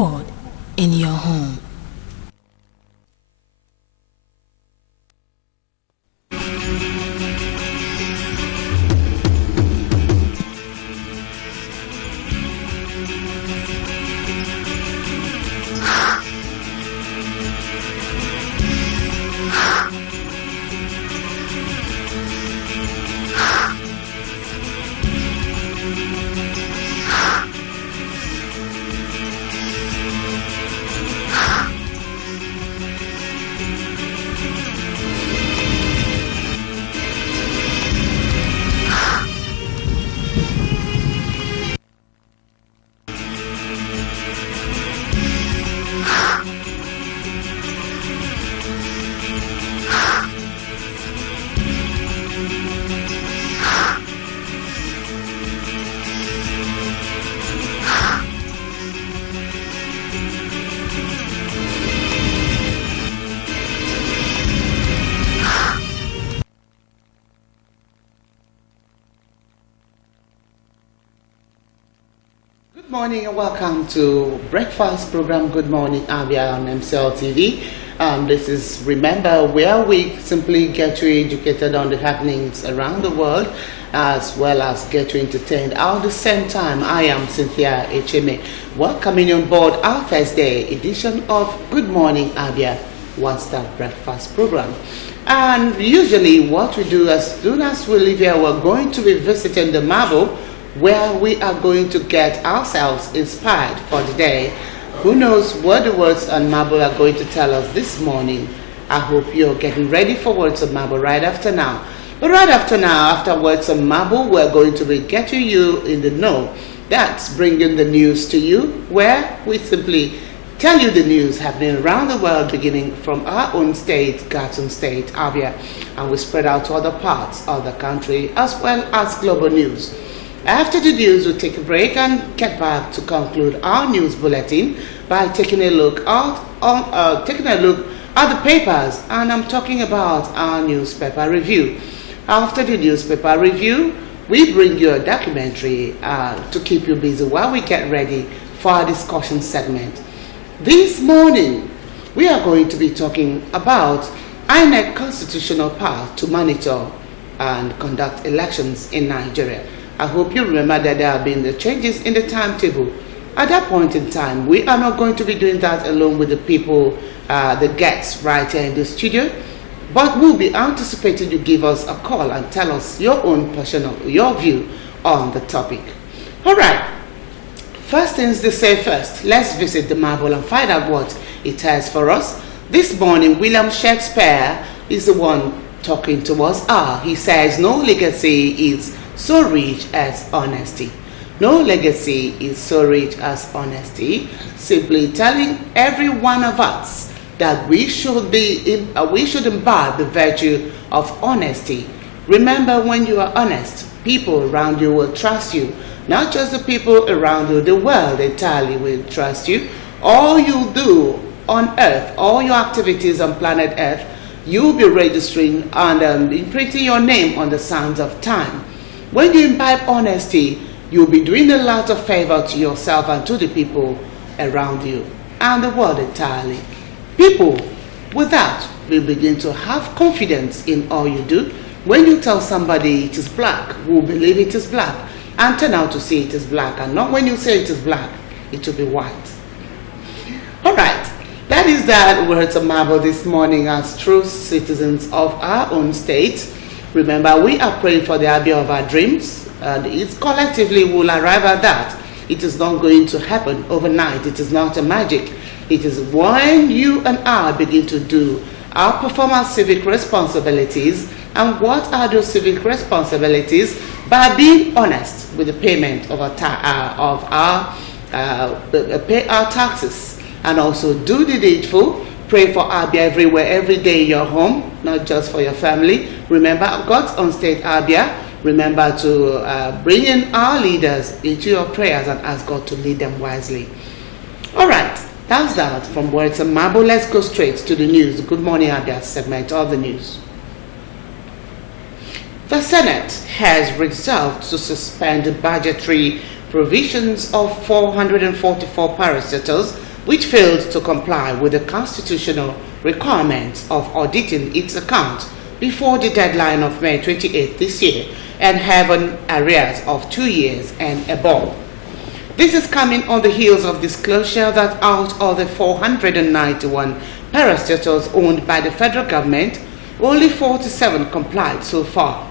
word in your home. Good morning and welcome to breakfast program Good Morning Abia on MCL TV. This is Remember where we simply get you educated on the happenings around the world as well as get you entertained at the same time. I am Cynthia Echeme, welcoming on board our Thursday edition of Good Morning Abia One Star Breakfast program. And usually what we do as soon as we leave here, we're going to be visiting the marble where we are going to get ourselves inspired for the day. Who knows what the words on marble are going to tell us this morning. I hope you're getting ready for words on marble right after now. But right after now, after words on marble, we're going to be getting you in the know. That's bringing the news to you, where we simply tell you the news happening around the world, beginning from our own state, Gatun State, Abia, and we spread out to other parts of the country as well as global news. After the news, we'll take a break and get back to conclude our news bulletin by taking a look at the papers, and I'm talking about our newspaper review. After the newspaper review, we bring you a documentary to keep you busy while we get ready for our discussion segment. This morning, we are going to be talking about INEC constitutional power to monitor and conduct elections in Nigeria. I hope you remember that there have been the changes in the timetable. At that point in time, we are not going to be doing that alone with the people, the guests right here in the studio, but we'll be anticipating you give us a call and tell us your own your view on the topic. All right, first things to say first, let's visit the marble and find out what it has for us. This morning, William Shakespeare is the one talking to us. He says, no legacy is so rich as honesty. No legacy is so rich as honesty. Simply telling every one of us that we should imbibe the virtue of honesty. Remember, when you are honest, people around you will trust you. Not just the people around you, the world entirely will trust you. All you do on earth, all your activities on planet earth, you'll be registering and imprinting your name on the sands of time. When you imbibe honesty, you'll be doing a lot of favor to yourself and to the people around you and the world entirely. People, with that, will begin to have confidence in all you do. When you tell somebody it is black, will believe it is black and turn out to see it is black, and not when you say it is black, it will be white. All right, that is that words of marvel this morning as true citizens of our own state. Remember, we are praying for the Abia of our dreams, and it's collectively will arrive at that. It is not going to happen overnight. It is not a magic. It is when you and I begin to do perform our civic responsibilities. And what are those civic responsibilities? By being honest with the payment of pay our taxes, and also do the needful. Pray for Abia everywhere, every day in your home, not just for your family. Remember, God's own state, Abia. Remember to bring in our leaders into your prayers and ask God to lead them wisely. All right, that's that from words and marble. Let's go straight to the news. Good Morning Abia segment of the news. The Senate has resolved to suspend the budgetary provisions of 444 parastatals which failed to comply with the constitutional requirements of auditing its accounts before the deadline of May 28 this year and have an arrears of 2 years and above. This is coming on the heels of disclosure that out of the 491 parastatals owned by the federal government, only 47 complied so far.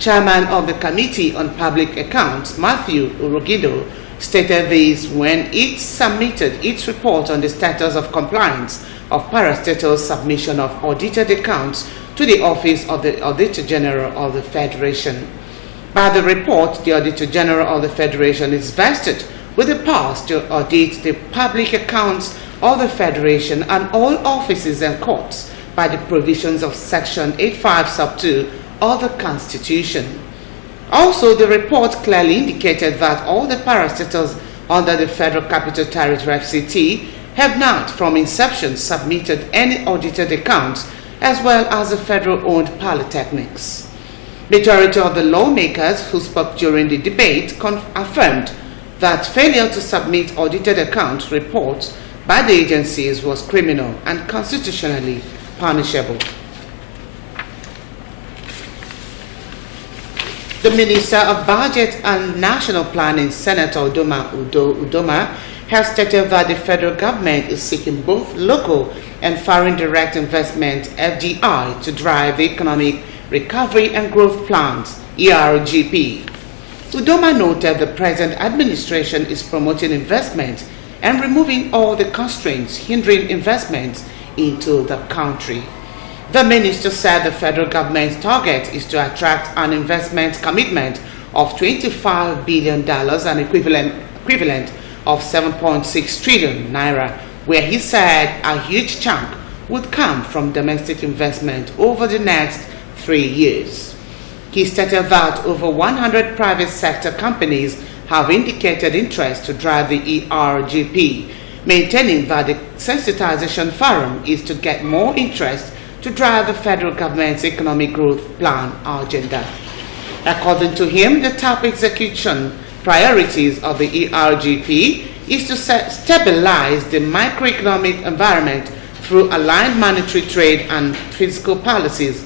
Chairman of the Committee on Public Accounts, Matthew Urogido, stated this when it submitted its report on the status of compliance of parastatals' submission of audited accounts to the Office of the Auditor General of the Federation. By the report, the Auditor General of the Federation is vested with the powers to audit the public accounts of the Federation and all offices and courts by the provisions of Section 85 sub 2 of the Constitution. Also, the report clearly indicated that all the parastatals under the Federal Capital Territory FCT have not from inception submitted any audited accounts, as well as the federal-owned polytechnics. Majority of the lawmakers who spoke during the debate affirmed that failure to submit audited account reports by the agencies was criminal and constitutionally punishable. The Minister of Budget and National Planning, Senator Udoma, has stated that the federal government is seeking both local and foreign direct investment (FDI) to drive the economic recovery and growth plans (ERGP). Udoma noted the present administration is promoting investment and removing all the constraints hindering investments into the country. The minister said the federal government's target is to attract an investment commitment of $25 billion, an equivalent of 7.6 trillion naira, where he said a huge chunk would come from domestic investment over the next 3 years. He stated that over 100 private sector companies have indicated interest to drive the ERGP, maintaining that the sensitization forum is to get more interest to drive the federal government's economic growth plan agenda. According to him, the top execution priorities of the ERGP is to stabilize the macroeconomic environment through aligned monetary, trade, and fiscal policies,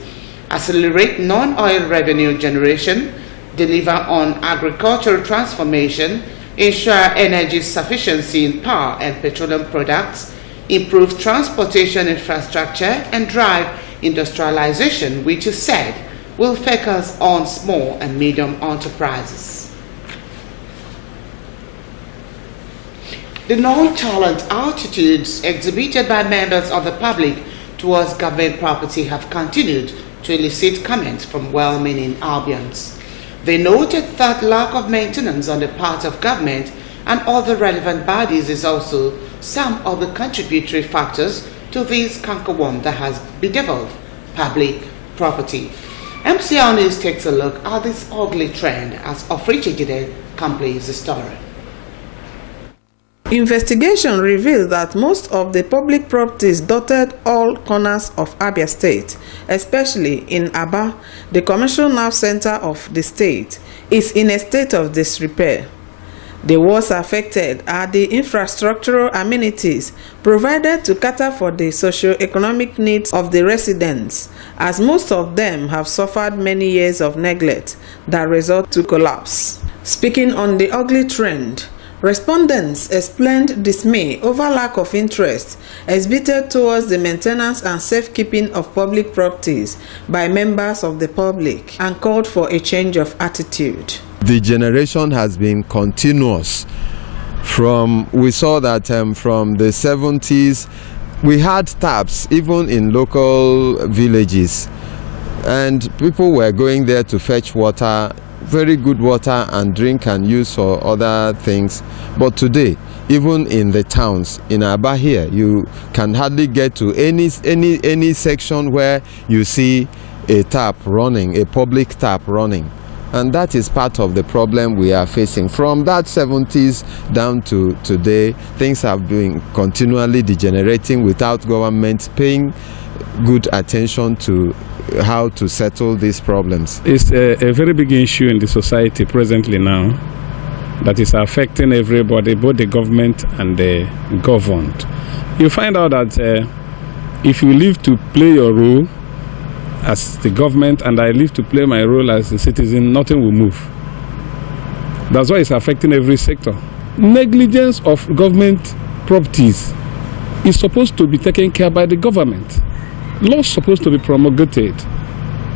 accelerate non-oil revenue generation, deliver on agricultural transformation, ensure energy sufficiency in power and petroleum products, improve transportation infrastructure, and drive industrialization, which is said will focus on small and medium enterprises. The nonchalant attitudes exhibited by members of the public towards government property have continued to elicit comments from well-meaning Albians. They noted that lack of maintenance on the part of government and other relevant bodies is also some of the contributory factors to this cankerworm that has bedeviled public property. MCR News takes a look at this ugly trend as Ofrichigide completes the story. Investigation revealed that most of the public properties dotted all corners of Abia State, especially in Abia, the commercial nerve center of the state, is in a state of disrepair. The worst affected are the infrastructural amenities provided to cater for the socio-economic needs of the residents, as most of them have suffered many years of neglect that result to collapse. Speaking on the ugly trend, respondents explained dismay over lack of interest exhibited towards the maintenance and safekeeping of public properties by members of the public and called for a change of attitude. The generation has been continuous. We saw that from the 70s, we had taps even in local villages, and people were going there to fetch water, very good water, and drink and use for other things. But today, even in the towns, in Abia here, you can hardly get to any section where you see a tap running, a public tap running. And that is part of the problem we are facing. From that 70s down to today, things have been continually degenerating without government paying good attention to how to settle these problems. It's a very big issue in the society presently now. that is affecting everybody, both the government and the governed. You find out that if you live to play your role as the government and I live to play my role as a citizen, nothing will move. That's why it's affecting every sector. Negligence of government properties is supposed to be taken care by the government. Laws supposed to be promulgated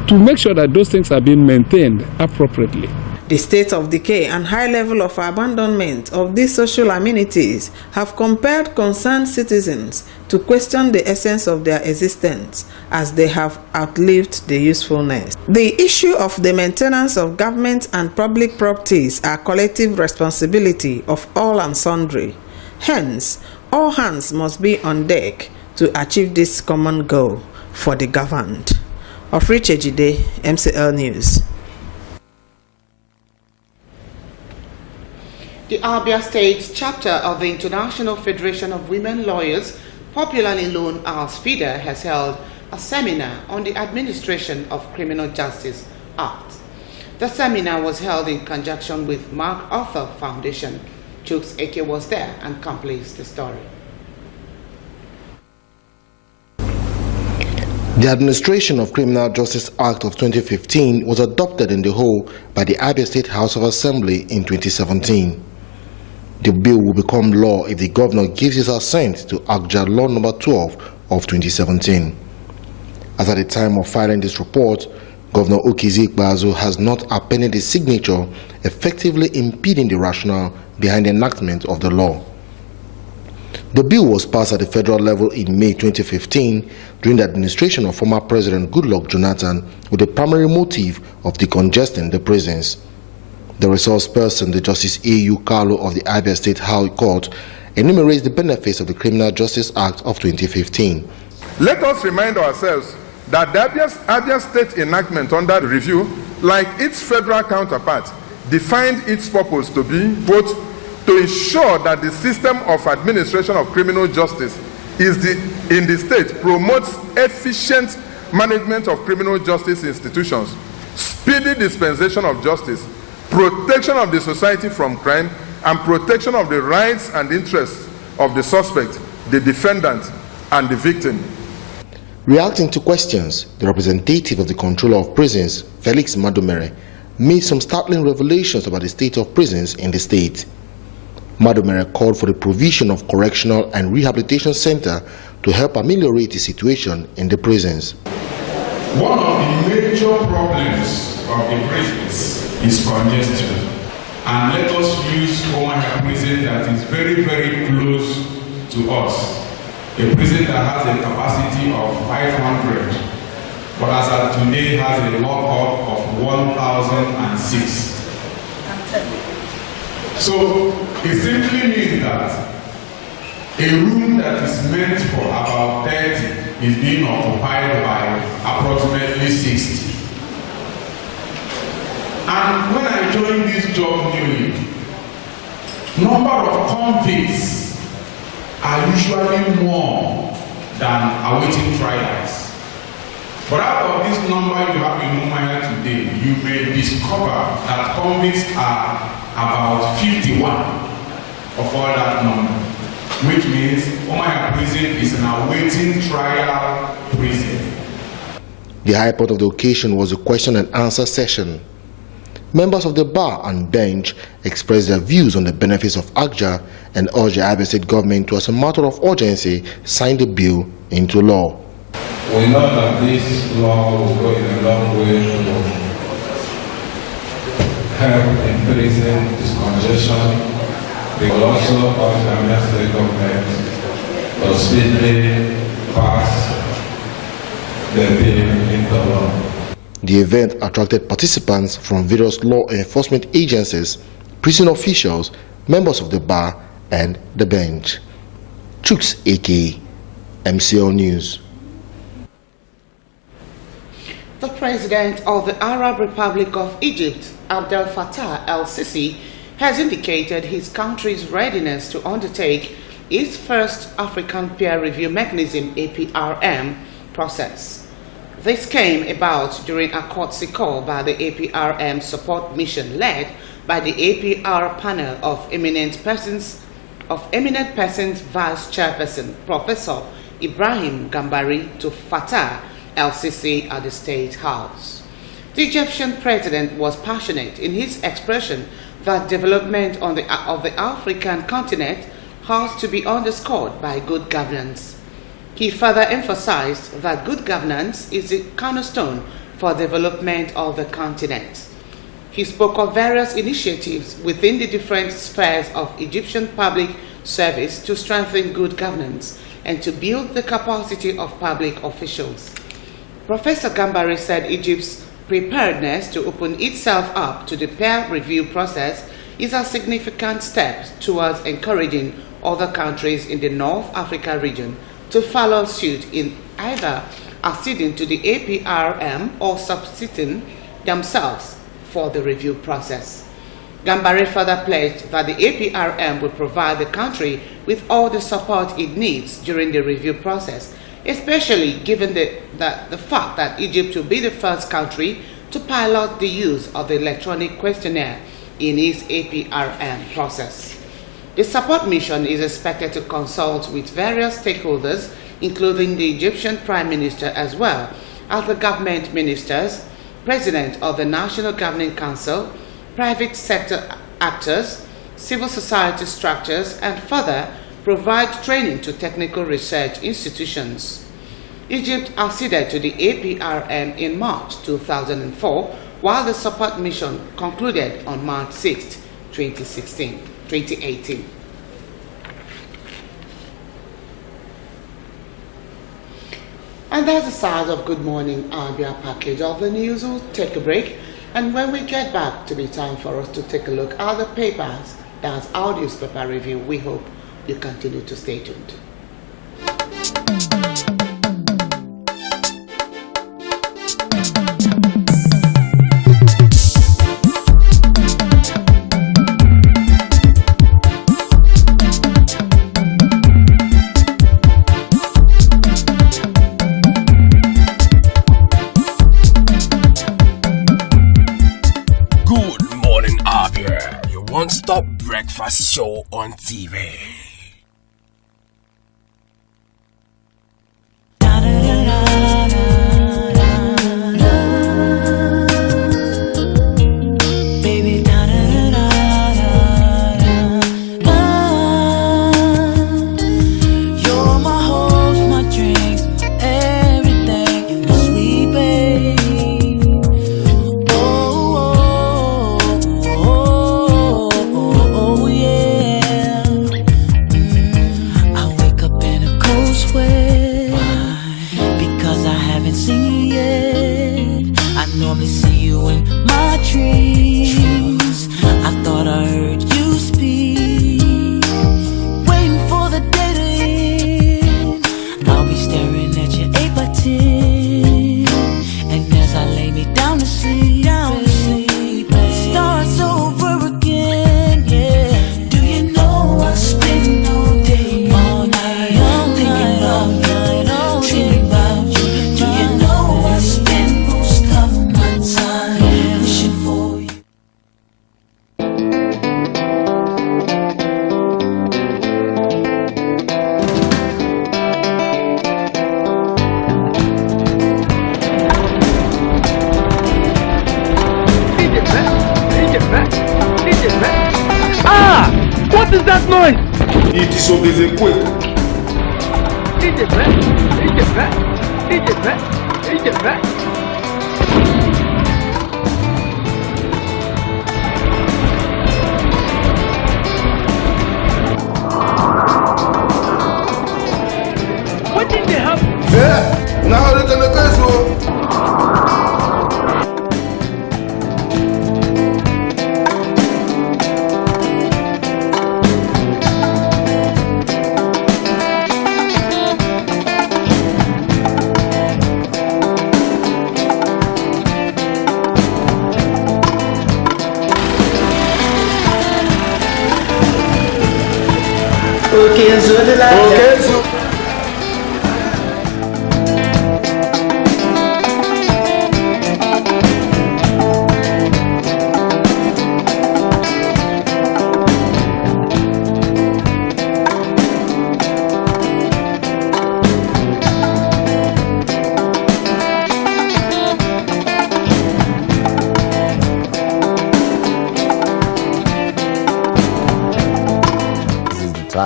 to make sure that those things are being maintained appropriately. The state of decay and high level of abandonment of these social amenities have compelled concerned citizens to question the essence of their existence as they have outlived their usefulness. The issue of the maintenance of government and public properties are collective responsibility of all and sundry. Hence, all hands must be on deck to achieve this common goal for the governed. Ofrich Ejide, MCL News. The Abia State chapter of the International Federation of Women Lawyers, popularly known as FIDA, has held a seminar on the Administration of Criminal Justice Act. The seminar was held in conjunction with MacArthur Foundation. Chooks Eke was there and completes the story. The Administration of Criminal Justice Act of 2015 was adopted in the whole by the Abia State House of Assembly in 2017. The bill will become law if the governor gives his assent to ACJA Law No. 12 of 2017. As at the time of filing this report, Governor Okizie Ikpeazu has not appended his signature, effectively impeding the rationale behind the enactment of the law. The bill was passed at the federal level in May 2015 during the administration of former President Goodluck Jonathan with the primary motive of decongesting the prisons. The resource person, the Justice A.U. Carlo of the Abia State High Court, enumerates the benefits of the Criminal Justice Act of 2015. Let us remind ourselves that the Abia State enactment under review, like its federal counterpart, defined its purpose to be both to ensure that the system of administration of criminal justice in the state promotes efficient management of criminal justice institutions, speedy dispensation of justice, protection of the society from crime, and protection of the rights and interests of the suspect, the defendant, and the victim. Reacting to questions, the representative of the Controller of Prisons, Felix Madomere, made some startling revelations about the state of prisons in the state. Madomere called for the provision of correctional and rehabilitation center to help ameliorate the situation in the prisons. One of the major problems of the prisons is congestion. And let us use Omaya prison that is very, very close to us. A prison that has a capacity of 500, but as of today has a lockup of 1,006. So it simply means that a room that is meant for about 30 is being occupied by approximately 60. And when I joined this job newly, number of convicts are usually more than awaiting trials. But out of this number you have in Umaya today, you may discover that convicts are about 51 of all that number, which means Umaya prison is an awaiting trial prison. The high point of the occasion was a question and answer session. Members of the bar and bench expressed their views on the benefits of ACJA and urged the Abia State government to, as a matter of urgency, sign the bill into law. We know that this law will go in a long way to help in prison discongestion. We will also urge the Abia State government to speedily pass the bill into law. The event attracted participants from various law enforcement agencies, prison officials, members of the bar, and the bench. Chooks Eke, MCL News. The President of the Arab Republic of Egypt, Abdel Fattah el-Sisi, has indicated his country's readiness to undertake its first African Peer Review Mechanism (APRM) process. This came about during a courtesy call by the APRM support mission led by the APR panel of eminent persons Vice Chairperson Professor Ibrahim Gambari to Fatah LCC at the State House. The Egyptian president was passionate in his expression that development of the African continent has to be underscored by good governance. He further emphasized that good governance is the cornerstone for development of the continent. He spoke of various initiatives within the different spheres of Egyptian public service to strengthen good governance and to build the capacity of public officials. Professor Gambari said Egypt's preparedness to open itself up to the peer review process is a significant step towards encouraging other countries in the North Africa region to follow suit in either acceding to the APRM or substituting themselves for the review process. Gambari further pledged that the APRM will provide the country with all the support it needs during the review process, especially given the fact that Egypt will be the first country to pilot the use of the electronic questionnaire in its APRM process. The support mission is expected to consult with various stakeholders, including the Egyptian Prime Minister as well as the government ministers, President of the National Governing Council, private sector actors, civil society structures, and further provide training to technical research institutions. Egypt acceded to the APRM in March 2004, while the support mission concluded on March 6, 2018. And that's the size of Good Morning Abia package of the news. We'll take a break, and when we get back, to be time for us to take a look at the papers. That's our newspaper review. We hope you continue to stay tuned. One-stop breakfast show on TV.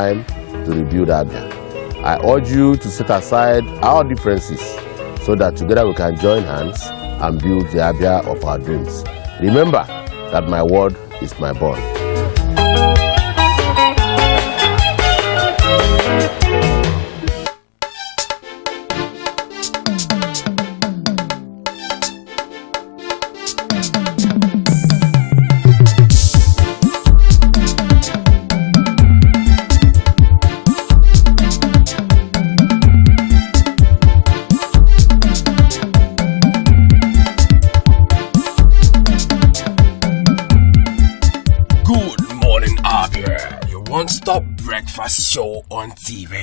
time to rebuild Abia. I urge you to set aside our differences so that together we can join hands and build the Abia of our dreams. Remember that my word is my bond. Good morning, Abia, your one-stop breakfast show on TV.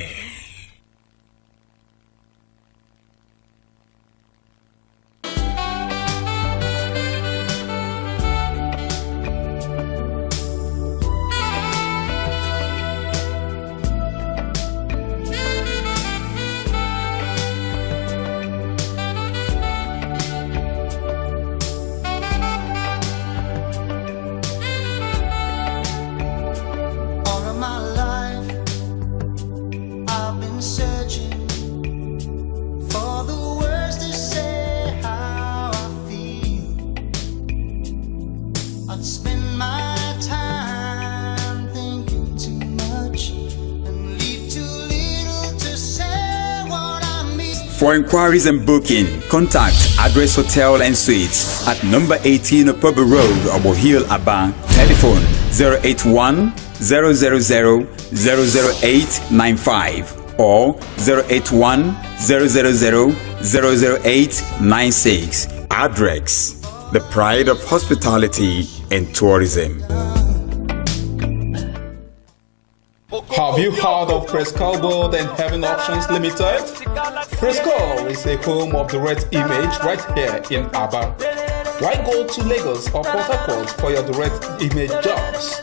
For inquiries and booking, contact Address Hotel and Suites at number 18 Upper Road, Obo Hill, Aba. Telephone 081 000 00895 or 081 000 00896. Address, the pride of hospitality and tourism. Have you heard of Prescal World and Heaven Options Limited? Prescal is a home of direct image right here in Abia. Why go to Lagos or Port Harcourt for your direct image jobs?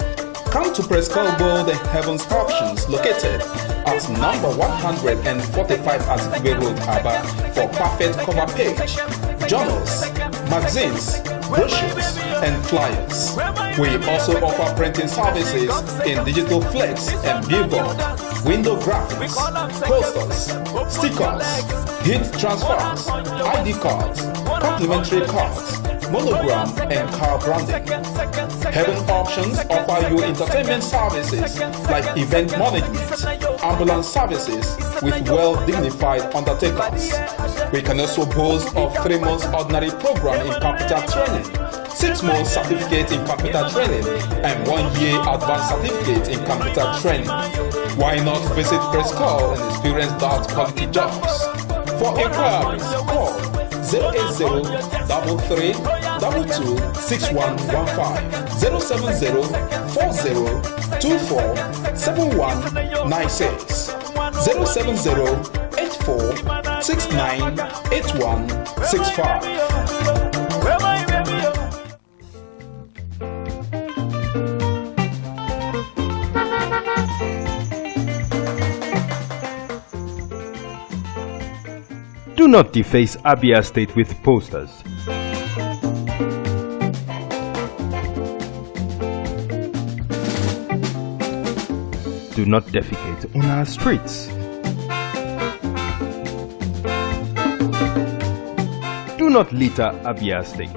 Come to Prescal World and Heaven's Options located at number 145 Atikwe Road, Abia for perfect cover page, journals, magazines, brochures, and flyers. We also offer printing services in digital flex and billboard, window graphics, posters, stickers, heat transfers, ID cards, complimentary cards, monogram, and car branding. Heaven Options offer you entertainment services like event management, ambulance services with well-dignified undertakers. We can also boast of 3 months ordinary program in computer training, 6 months certificate in computer training, and 1 year advanced certificate in computer training. Why not visit Prescal and experience that quality jobs? For inquiries, call 080-33-22-6115, 070-40-24-7196, 070-84-69-8165. Do not deface Abia State with posters. Do not defecate on our streets. Do not litter Abia State.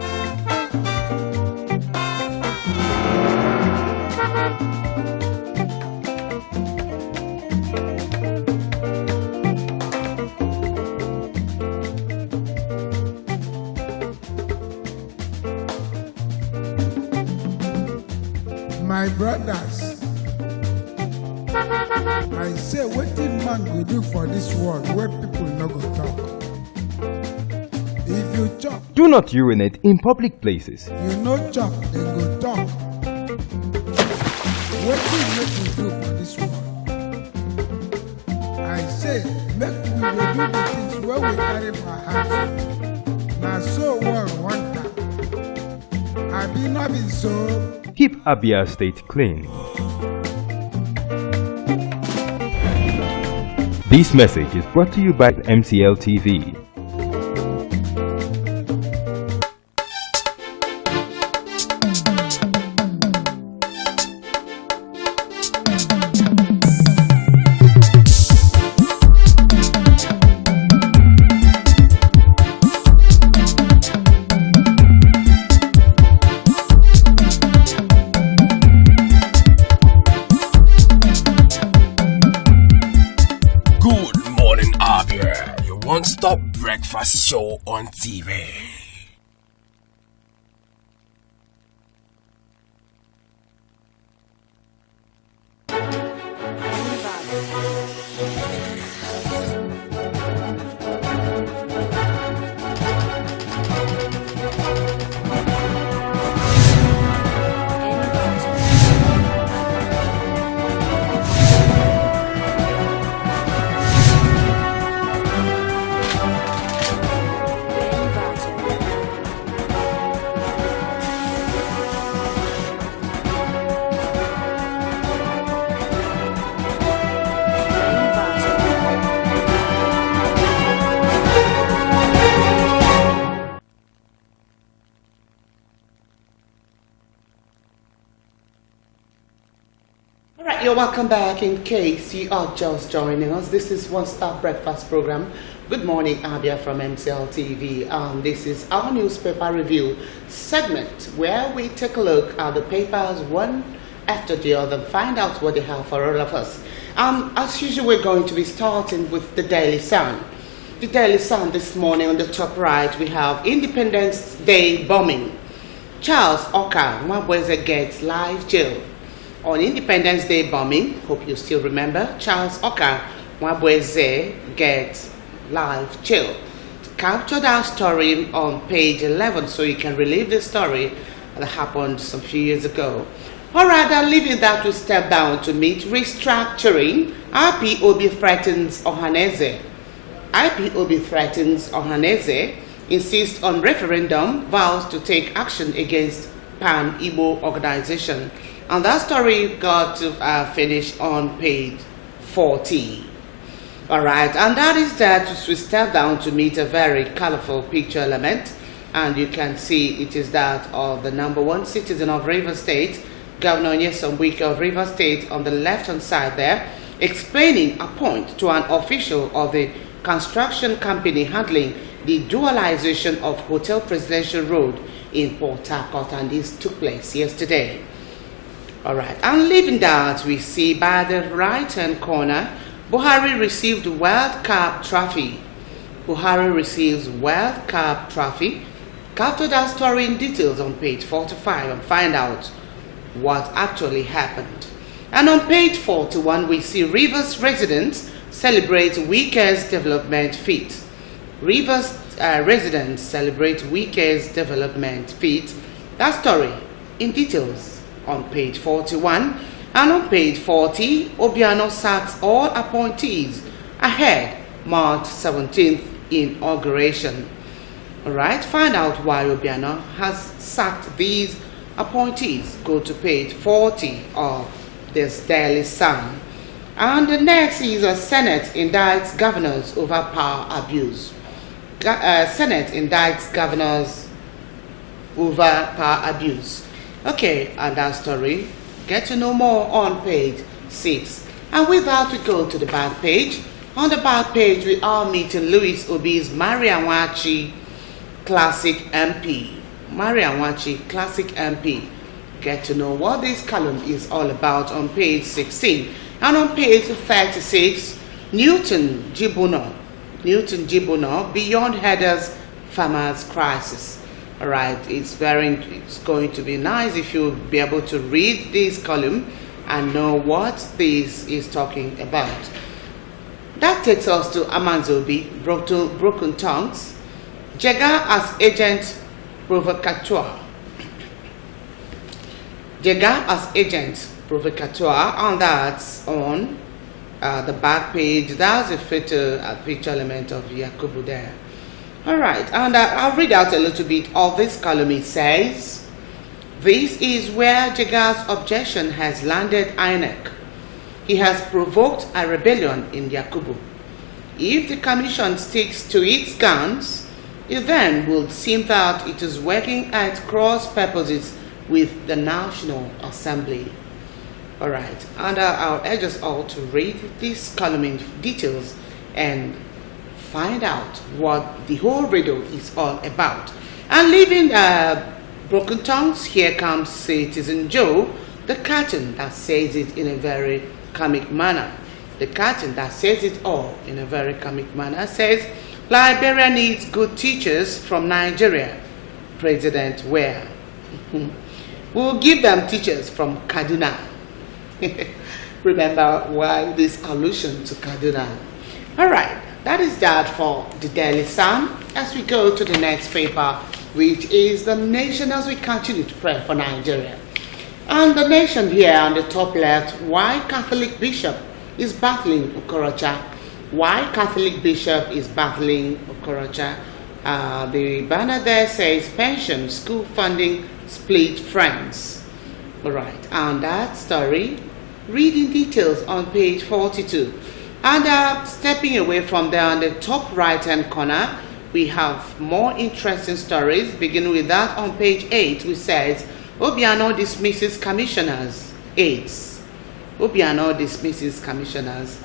My brothers, I say wetin man go do for this world where people no go talk. If you chop, Do not urinate in public places. you no chop, dem go talk. Wetin make we do for this world? I say make we dey do the things wey we carry for heart. Na so world want am. Abi no be so? Keep Abia State clean. This message is brought to you by MCL TV. Good Morning Abia, your one-stop breakfast show on TV. You're welcome back. In case you are just joining us, this is One Star Breakfast Program. Good morning, Abia from MCL TV. This is our newspaper review segment where we take a look at the papers one after the other, find out what they have for all of us. As usual, we're going to be starting with the Daily Sun. The Daily Sun this morning on the top right, we have Independence Day bombing. Charles Oka Mwabweze gets live jail. On Independence Day bombing, hope you still remember, Charles Oka Mwabweze gets live jail. Captured our story on page 11 so you can relive the story that happened some few years ago. Or rather, leaving that to step down to meet restructuring, IPOB threatens Ohaneze. IPOB threatens Ohaneze, insists on referendum, vows to take action against Pan-Igbo organization. And that story got to finish on page 40. All right, and that is that we step down to meet a very colorful picture element. And you can see it is that of the #1 citizen of Rivers State, Governor Nyesom Wike of Rivers State, on the left-hand side there, explaining a point to an official of the construction company handling the dualization of Hotel Presidential Road in Port Harcourt, and this took place yesterday. All right, and leaving that, we see by the right-hand corner, Buhari received World Cup trophy. Buhari receives World Cup trophy. Capture that story in details on page 45 and find out what actually happened. And on page 41, we see Rivers residents celebrate Wike's development feat. Rivers residents celebrate Wike's development feat. That story in details on page 41. And on page 40, Obiano sacks all appointees ahead March 17th inauguration. All right, find out why Obiano has sacked these appointees. Go to page 40 of this Daily Sun. And the next is a Senate indicts governors over power abuse. Senate indicts governors over power abuse. Okay, and that story, get to know more on page 6. And with that, we go to the back page. On the back page, we are meeting Louis Obi's Mariawachi Classic MP. Mariawachi Classic MP. Get to know what this column is all about on page 16. And on page 36, Newton Jibuno, Beyond Headers Farmers Crisis. All right, it's going to be nice if you be able to read this column and know what this is talking about. That takes us to Amanzobi, Broken Tongues, Jega as agent provocateur. Jega as agent provocateur, and that's on the back page. That's a picture element of Yakubu there. All right, and I'll read out a little bit of this column. It says, this is where Jega's objection has landed INEC. He has provoked a rebellion in Yakubu. If the commission sticks to its guns, it then will seem that it is working at cross purposes with the National Assembly. All right, and I'll urge us all to read this column in details and find out what the whole riddle is all about. And leaving Broken Tongues, here comes Citizen Joe, the cartoon that says it in a very comic manner. The cartoon that says it all in a very comic manner says, Liberia needs good teachers from Nigeria. President Ware. We'll give them teachers from Kaduna. Remember why this allusion to Kaduna. All right, that is that for the Daily Sun. As we go to the next paper, which is The Nation, as we continue to pray for Nigeria. And The Nation here on the top left, why Catholic bishop is battling Okorocha. Why Catholic bishop is battling Okorocha. The banner there says pension, school funding, split friends. All right, and that story, reading details on page 42. And stepping away from there on the top right-hand corner, we have more interesting stories, beginning with that on page 8, which says, Obiano dismisses commissioners' aides. Obiano dismisses commissioners'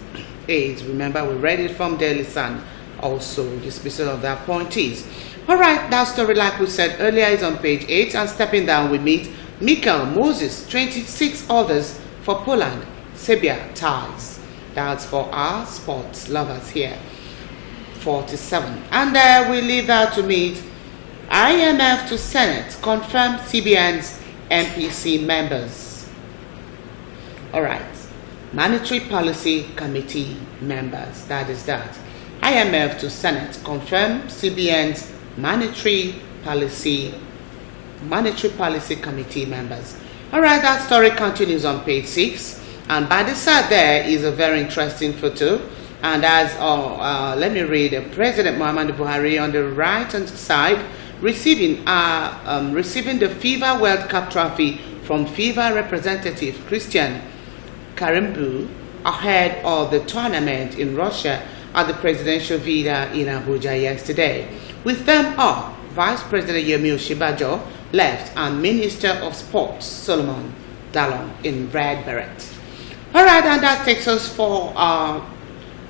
aides. Remember, we read it from Daily Sun. Also, dismissal of the appointees. All right, that story, like we said earlier, is on page 8. And stepping down, we meet Michael Moses, 26 others for Poland, Serbia ties. That's for our sports lovers here. 47. And we leave out to meet IMF to Senate, confirmed CBN's MPC members. All right, Monetary Policy Committee members, that is that. IMF to Senate, confirmed CBN's Monetary Policy Committee members. All right, that story continues on page 6. And by the side there is a very interesting photo. And as let me read, President Muhammadu Buhari on the right-hand side receiving the FIFA World Cup trophy from FIFA representative Christian Karimbu ahead of the tournament in Russia at the presidential villa in Abuja yesterday. With them are Vice President Yemi Osinbajo left and Minister of Sports Solomon Dalong in red beret. All right, and that takes us for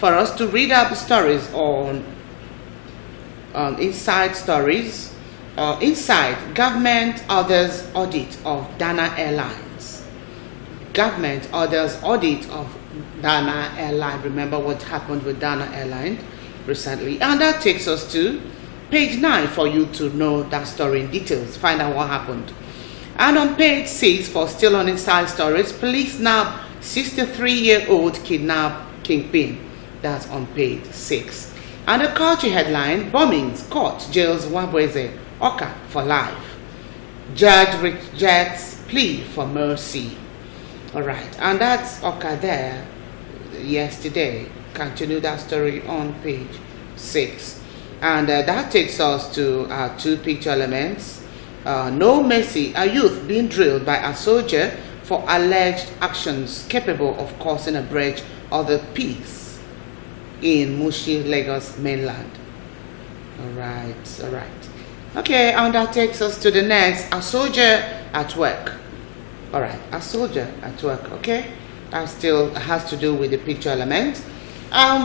us to read out the stories on Inside Stories. Inside, government orders audit of Dana Airlines. Government orders audit of Dana Airline. Remember what happened with Dana Airline recently. And that takes us to page 9 for you to know that story in details, find out what happened. And on page 6, for still on Inside Stories, police nab 63-year-old kidnap kingpin. That's on page 6. And the culture headline, bombings, court jails Wabweze, Oka for life. Judge rejects plea for mercy. All right, and that's Oka there yesterday. Continue that story on page 6. And that takes us to our two picture elements. No mercy, a youth being drilled by a soldier for alleged actions capable of causing a breach of the peace in Mushi, Lagos mainland. All right. Okay, and that takes us to the next, a soldier at work. All right, a soldier at work, okay? That still has to do with the picture element.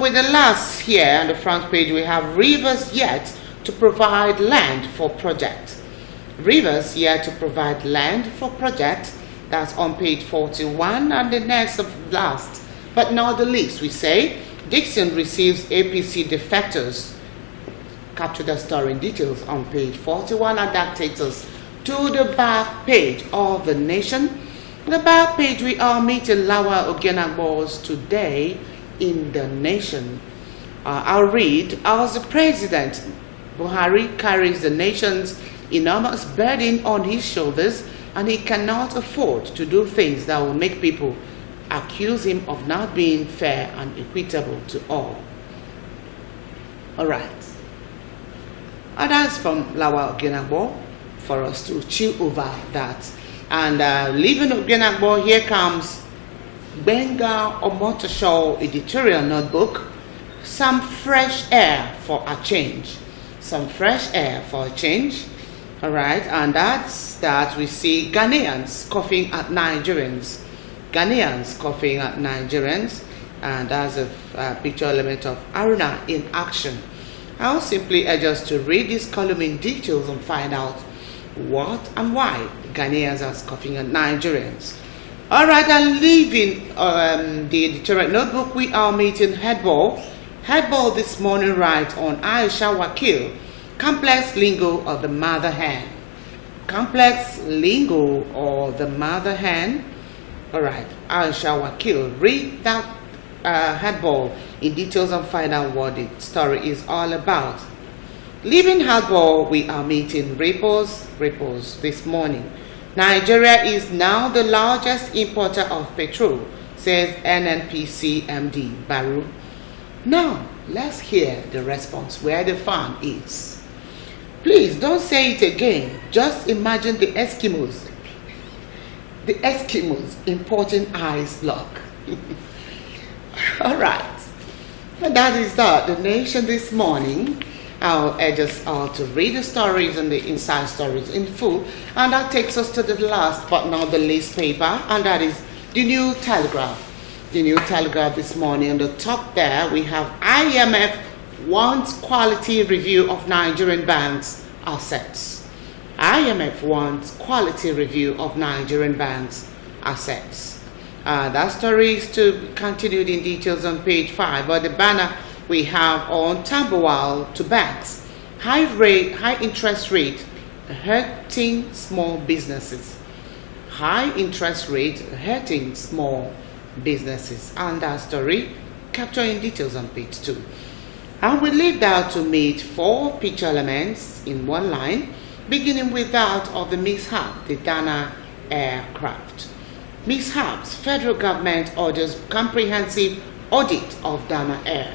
With the last here on the front page, we have Rivers yet to provide land for project. Rivers yet to provide land for project. That's on page 41. And the next of last, but not the least, we say, Dixon receives APC defectors. Capture the story in details on page 41. And that takes us to the back page of The Nation. The back page, we are meeting Lawa Ogenagbos today in The Nation. I'll read, as the President Buhari carries the nation's enormous burden on his shoulders, and he cannot afford to do things that will make people accuse him of not being fair and equitable to all. All right. And that's from Lawa Ogenagbo for us to chew over that. And leaving Ogenagbo, here comes Benga Omotosho editorial notebook, some fresh air for a change. Some fresh air for a change. All right, and that's that we see Ghanaians scoffing at Nigerians. Ghanaians scoffing at Nigerians. And that's a picture element of Aruna in action. I'll simply urge us to read this column in details and find out what and why Ghanaians are scoffing at Nigerians. All right, and leaving the editorial notebook, we are meeting Headball. Headball this morning writes on Aisha Wakil, complex lingo of the mother hen. Complex lingo of the mother hen. All right, Aisha Wakil, read that Headball in details and find out what the story is all about. Leaving Headball, we are meeting Repos this morning. Nigeria is now the largest importer of petrol, says NNPC MD Baru. Now, let's hear the response where the farm is. Please don't say it again. Just imagine the Eskimos importing ice block. All right. And that is the Nation this morning. I'll urge us all to read the stories and the inside stories in full. And that takes us to the last but not the least paper, and that is the New Telegraph. The New Telegraph this morning, on the top there, we have IMF wants quality review of Nigerian banks' assets. IMF wants quality review of Nigerian banks' assets. That story is to be continued in details on page 5, but the banner we have on Tambowal to banks. High interest rate hurting small businesses. High interest rate hurting small businesses. And that story captured in details on page 2. And we leave that to meet 4 picture elements in one line, beginning with that of the mishap, the Dana aircraft. Mishaps, federal government orders comprehensive audit of Dana Air.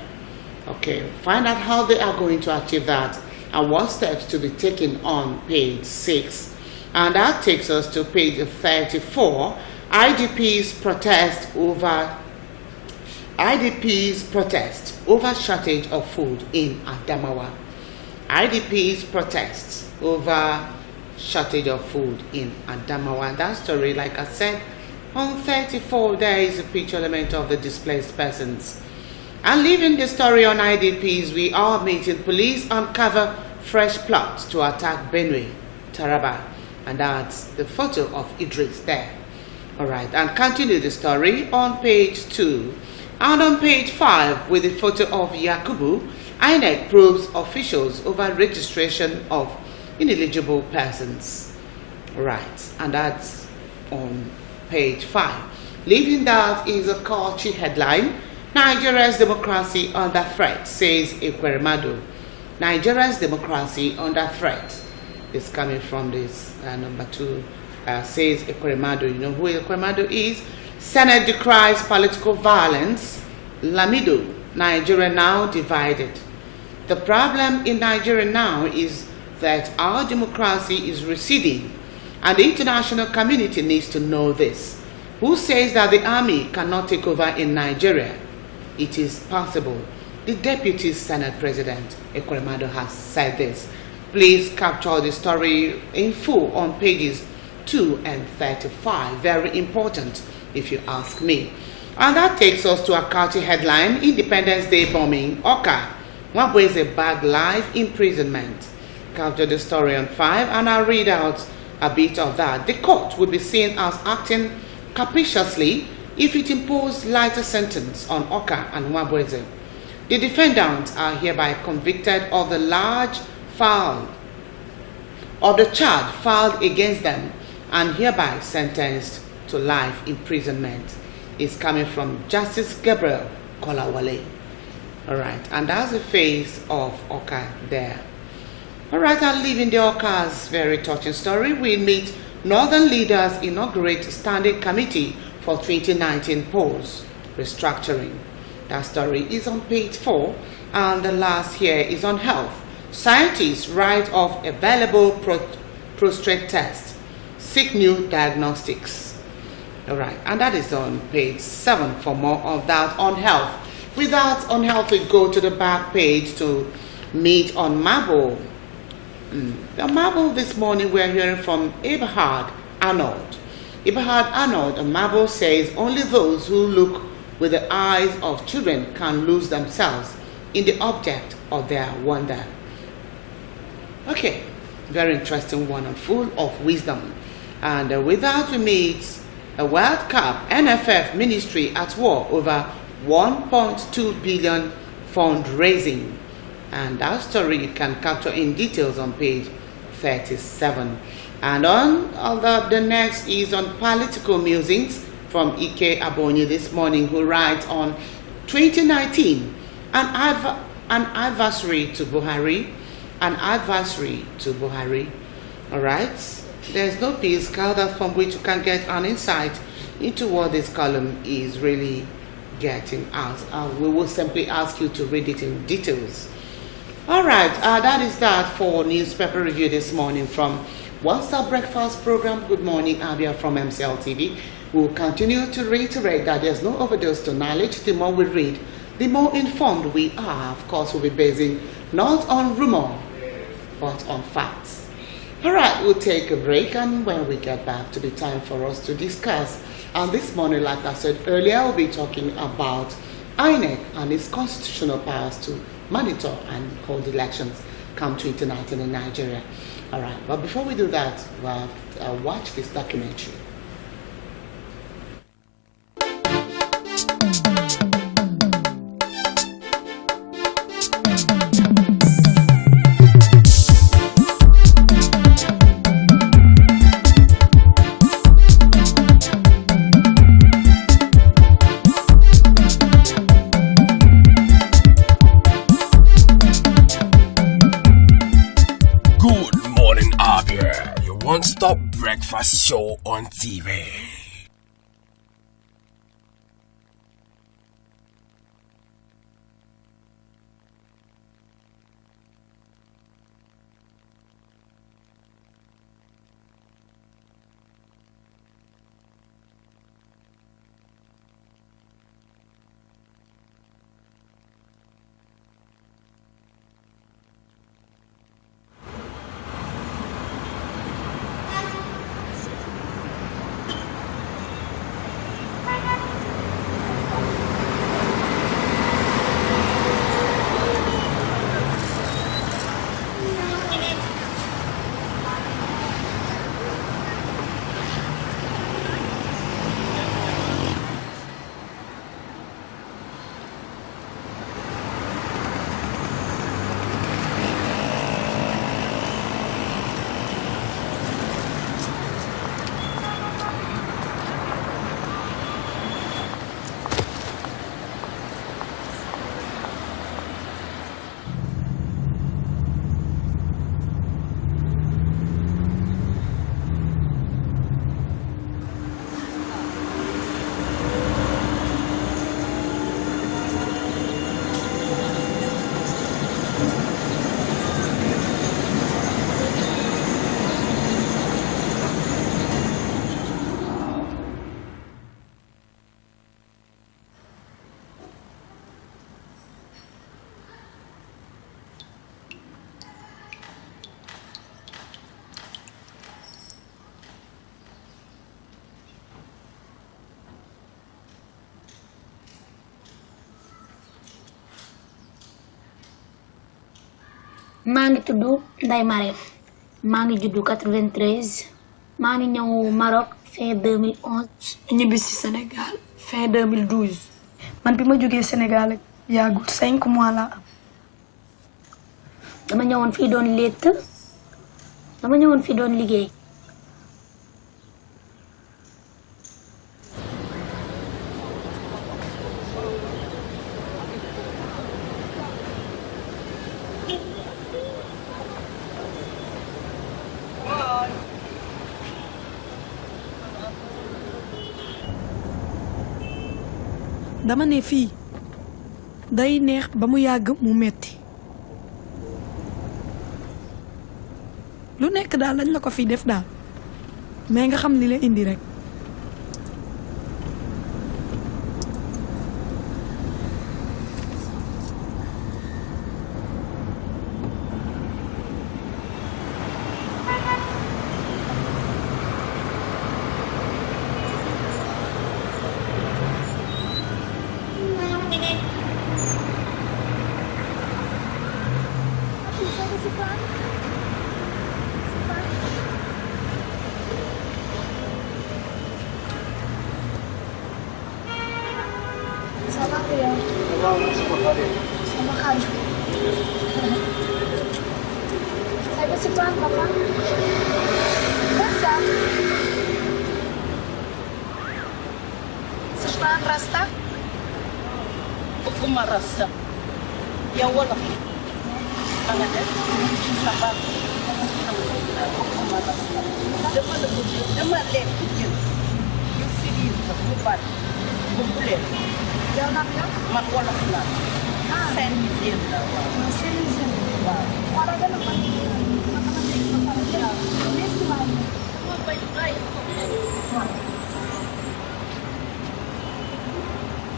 Okay, find out how they are going to achieve that and what steps to be taken on page 6. And that takes us to page 34. IDPs protest over shortage of food in Adamawa. IDPs protest over shortage of food in Adamawa. That story, like I said, on 34 there is a picture element of the displaced persons. And leaving the story on IDPs, we are meeting police uncover fresh plots to attack Benue, Taraba, and that's the photo of Idris there. All right, and continue the story on page 2. And on page 5, with the photo of Yakubu, INEC probes officials over registration of ineligible persons. All right, and that's on page 5. Leaving that is a culture headline. Nigeria's democracy under threat, says Ekweremadu. Nigeria's democracy under threat is coming from this number 2, says Ekweremadu. You know who Ekweremadu is? Senate decries political violence. Lamido, Nigeria now divided. The problem in Nigeria now is that our democracy is receding, and the international community needs to know this. Who says that the army cannot take over in Nigeria? It is possible. The Deputy Senate President, Ekweremadu, has said this. Please capture the story in full on pages 2 and 35. Very important, if you ask me. And that takes us to a county headline, Independence Day bombing, Oka. Nwabweze bag life imprisonment. Capture the story on 5, and I'll read out a bit of that. The court will be seen as acting capriciously if it imposed lighter sentence on Oka and Nwabweze. The defendants are hereby convicted of the charge filed against them and hereby sentenced to life imprisonment. It's coming from Justice Gabriel Kolawale. All right, and that's the face of Oka there. All right, and leaving the Oka's very touching story, we meet Northern leaders inaugurate standing committee for 2019 polls restructuring. That story is on page 4, and the last here is on health. Scientists write off available prostate test, seek new diagnostics. All right, and that is on page 7 for more of that on health. With that on health, we go to the back page to meet on Marble. The Marble this morning we're hearing from Eberhard Arnold. Eberhard Arnold on Marble says only those who look with the eyes of children can lose themselves in the object of their wonder. Okay, very interesting one and full of wisdom. And with that we meet A World Cup NFF ministry at war over 1.2 billion fundraising. And that story you can capture in details on page 37. And the next is on political musings from Ike Abonye this morning, who writes on 2019, an adversary to Buhari. All right. There's no piece gathered from which you can get an insight into what this column is really getting out. We will simply ask you to read it in details. All right, that is that for newspaper review this morning from What's Our Breakfast program, Good Morning Abia from MCL TV. We'll continue to reiterate that there's no overdose to knowledge. The more we read, the more informed we are. Of course, we'll be basing not on rumor, but on facts. All right, we'll take a break, and when we get back to the time for us to discuss. And this morning, like I said earlier, we'll be talking about INEC and its constitutional powers to monitor and hold elections come 2019 in Nigeria. All right, but before we do that, we'll watch this documentary. One-stop breakfast show on TV. maa ngi tudd Ndeye Marème maa ngi juddu 93 maa ngi ñëw Maroc fin 2011 ñibbi si Sénégal fin 2012 man bi ma jógee Sénégal yàggul 5 mois la am dama ñëwoon fii doon létt dama ñëwoon fii doon liggéey dama ne fii day neex ba mu yàgg mu metti lu nekk daal lañ la ko fi def daal mais nga xam ni la indi rek Sama kali. Saya kasih pelan, Papa. Rasa. Sepelan rasta. Hukum rasa. Ya wala. Kana ne? Sabar. Dama le. You feel it, bukan. Bukan. Jangan nak. Man wala kena. Sen dia. Sen. Orang kan nak.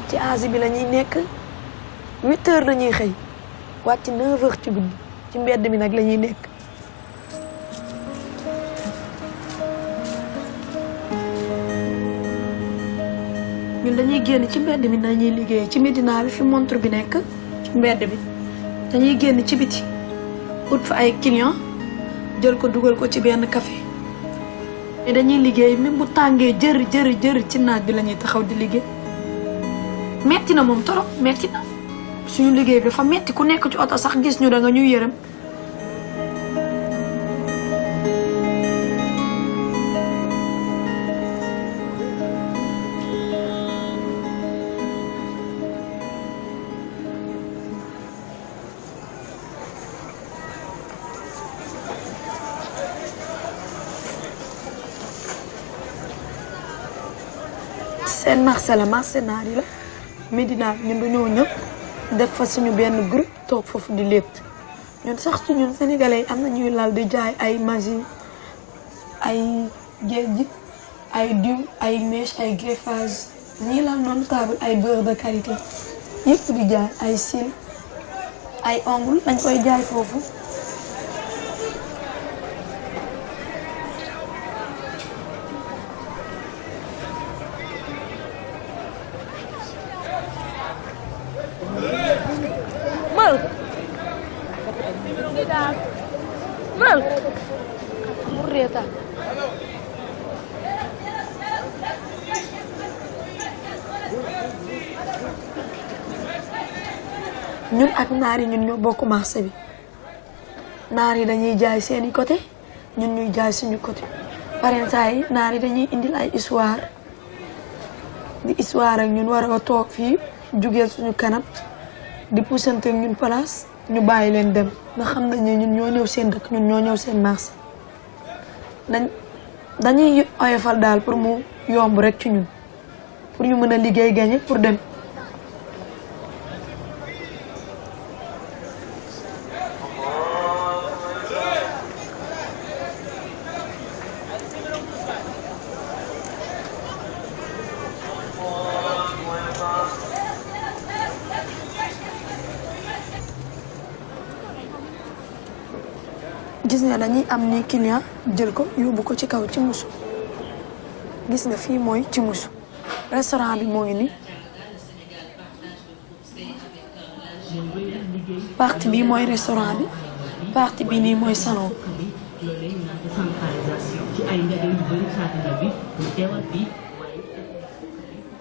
ci Asie bi la ñuy nekk 8 heures la ñuy xëy wàcc 9 heures ci guddi ci mbedd mi nag la ñuy nekk. ñun dañuy génn ci mbedd mi nañuy liggéey ci Médina bi fi montre bi nekk ci mbedd bi dañuy génn ci biti ut fa ay client jël ko dugal ko ci benn café te dañuy liggéey même bu tàngee jër ci naaj bi la ñuy taxaw di liggéey. metti na moom torop metti na suñu liggéey bi dafa metti ku nekk ci oto sax gis ñu da nga ñuy yërëm. seen marché la marché naar yi la Médina ñun dañoo ñëw def fa suñu benn groupe toog foofu di létt ñun sax ci ñun sénégalais yi am na ñuy lal di jaay ay machine ay géej ay diw ay mèche ay greffage ñii lal noonu table ay beurre de karité yëpp di jaay ay cils ay ongle dañ koy jaay foofu. ñun ak naar yi ñun ñoo bokk marché bi naar yi dañuy jaay seeni côté ñun ñuy jaay suñu côté parents yi naar yi dañuy indil ay histoire di histoire ak ñun war a toog fii jugeel suñu kanam di puusante ak ñun place ñu bàyyi leen dem nga xam nañ ne ñun ñoo ñëw seen dëkk ñun ñoo ñëw seen marché dañuy oyofal daal pour mu yomb rek ci ñun pour ñu mën a liggéey gagné pour dem. gis nga dañuy am ni client jël ko yóbbu ko ci kaw ci musu gis nga fii mooy ci musu restaurant bi moo ngi ni partie bi mooy restaurant bi partie bi nii mooy salon.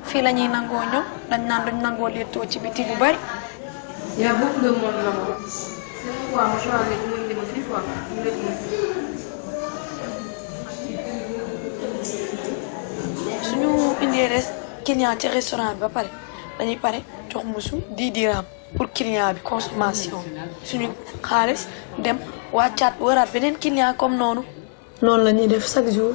fii la ñuy nangoo ñëw dañ naan duñ nangoo leetoo ci biti bu bari. Il y a beaucoup de monde là-bas. C'est pourquoi moi je suis avec vous, il est aussi quoi. suñu indee res client ci restaurant bi ba pare dañuy pare jox musu 10 dirham pour client bi consommation suñu xaalis dem wàccaat waraat beneen client comme noonu. noonu la ñuy def chaque jour.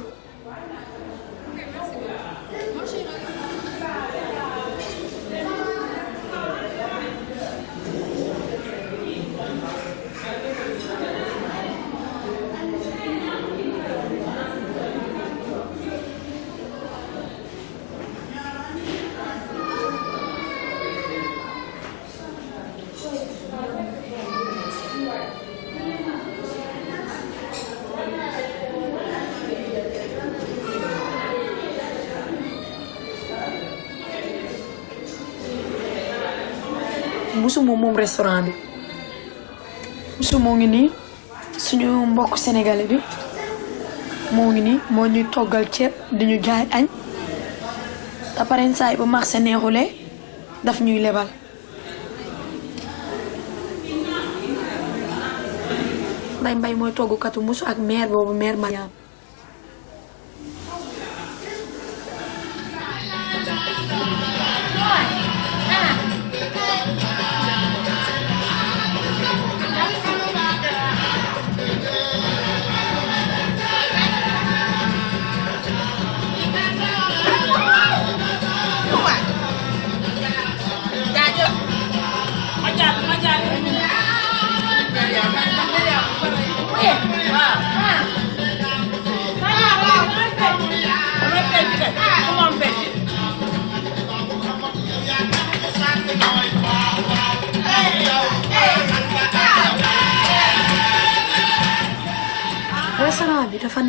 musu moom restaurant bi musu moo ngi nii suñu mbokk sénégalais bi moo ngi nii moo ñuy toggal ceeb di ñu jaay añ te pareen saay bu marché neexulee daf ñuy lebal Nday Mbay mooy toggukatu musu ak mère boobu mère Mariam. Restaurant bi dafa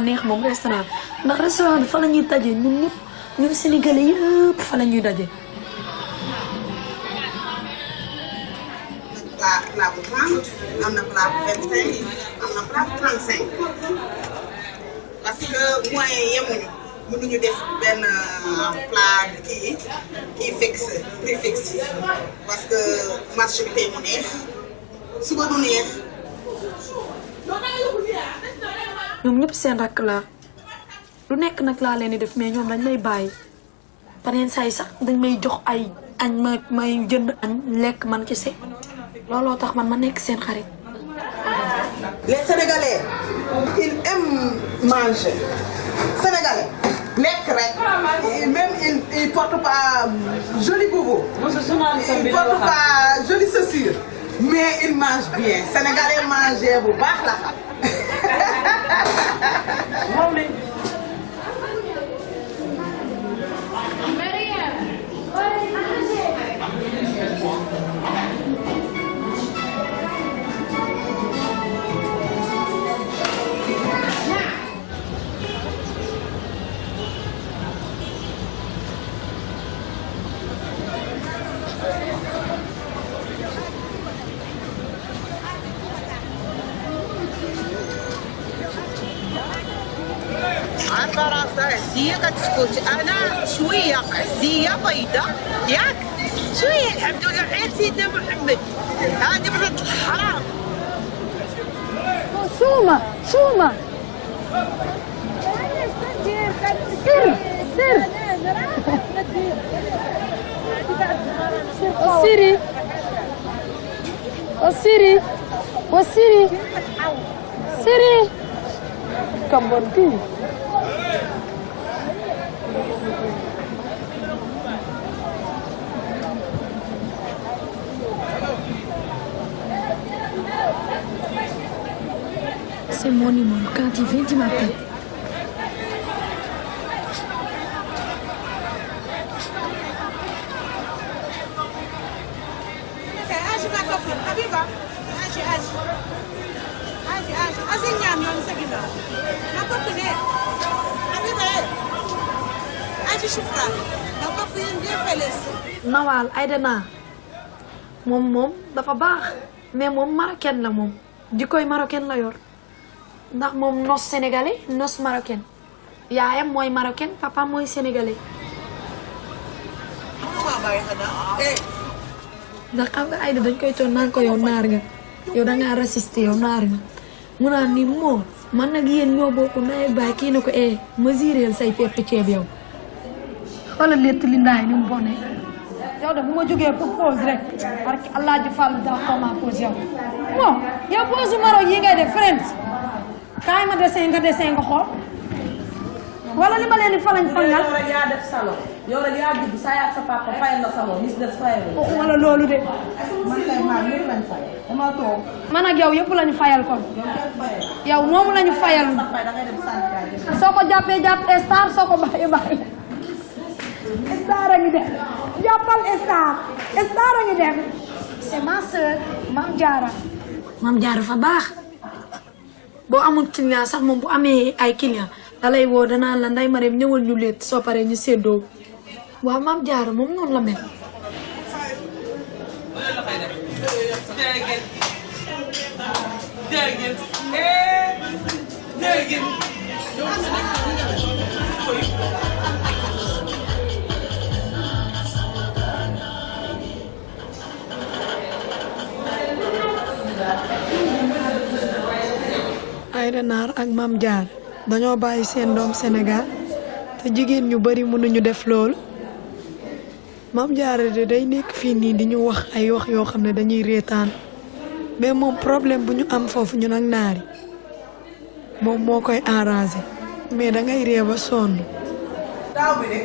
neex moom restaurant ndax restaurant bi fa la ñuy daje ñun ñëpp ñun Sénégalais yëpp fa la ñuy daje. plat bu 30 am na plat bu 25 am na plat bu 35 parce que moyen yemuñu mënuñu def benn plat kii fixe prix fixe parce que marché bi tey mu neex suba du neex. ñoom ñëpp seen rakk laa lu nekk nag laa leen di def mais ñoom dañ may bàyyi pareen saa yi sax dañ may jox ay añ may jënd añ lekk man kese looloo tax man ma nekk seen xarit. Les Sénégalais ils aiment manger Sénégalais lekk rek même ils portent pas joli boubou ils portent pas joli chaussure mais ils mangent bien Sénégalais manger bu baax la xam. عزية كتسكت أنا شوية عزية بيضة ياك شوية الحمد لله عيد سيدنا محمد هذه مرة الحرام شومة سر سيري كبرتي C'est mon numéro. Quand il vient, tu m'appelles. Nawal Aydana moom dafa baax mais moom marocain la moom jikkoy marocain la yor ndax moom nos sénégalais nos marocain yaayam mooy marocain papa mooy sénégalais ndax xam nga Ayda dañ koy toon naan ko yow naar nga yow dangaa raciste yow naar nga mu naan ni moo man nag yéen ñoo bokk nawet baay kii na ko mesureel say pepp ceeb yow xoolal létt li ndaay ni mu bone yow de bu ma jógee pour pause rek parce que Allah ji fàllu daa ko ma pause yow bon yow pause maro yi ngay def friends kaay ma dessin nga xool wala li ma leen di falañ fangal yaa def salon yow la yaa judd sa yaak sa papa fayal la salon nis des fayal waxuma la loolu de man kay maa ñëpp lañ fay dama toog man ak yow yëpp lañu fayal kon yow moomu lañu fayal soo ko jàppee jàpp star soo ko bàyyi star a ngi def jàppal star a ngi def c'est ma sœur Mame Diarra. Mame Diarra fa baax boo amul client sax moom bu amee ay client dalay woo danaa la Ndeye Marème ñëwal ñu leet soo paree ñu séddoo waaw Mame Diarra moom noonu la mel. Aïda Nar ak Mame Diarra dañoo bàyyi seen doom Sénégal te jigéen ñu bari mënuñu def loolu Mame Diarra de day nekk fii nii di ñu wax ay wax yoo xam ne dañuy reetaan mais moom problème bu ñu am foofu ñun ak naari moom moo koy arrangé mais da ngay ree ba sonn. daaw bi de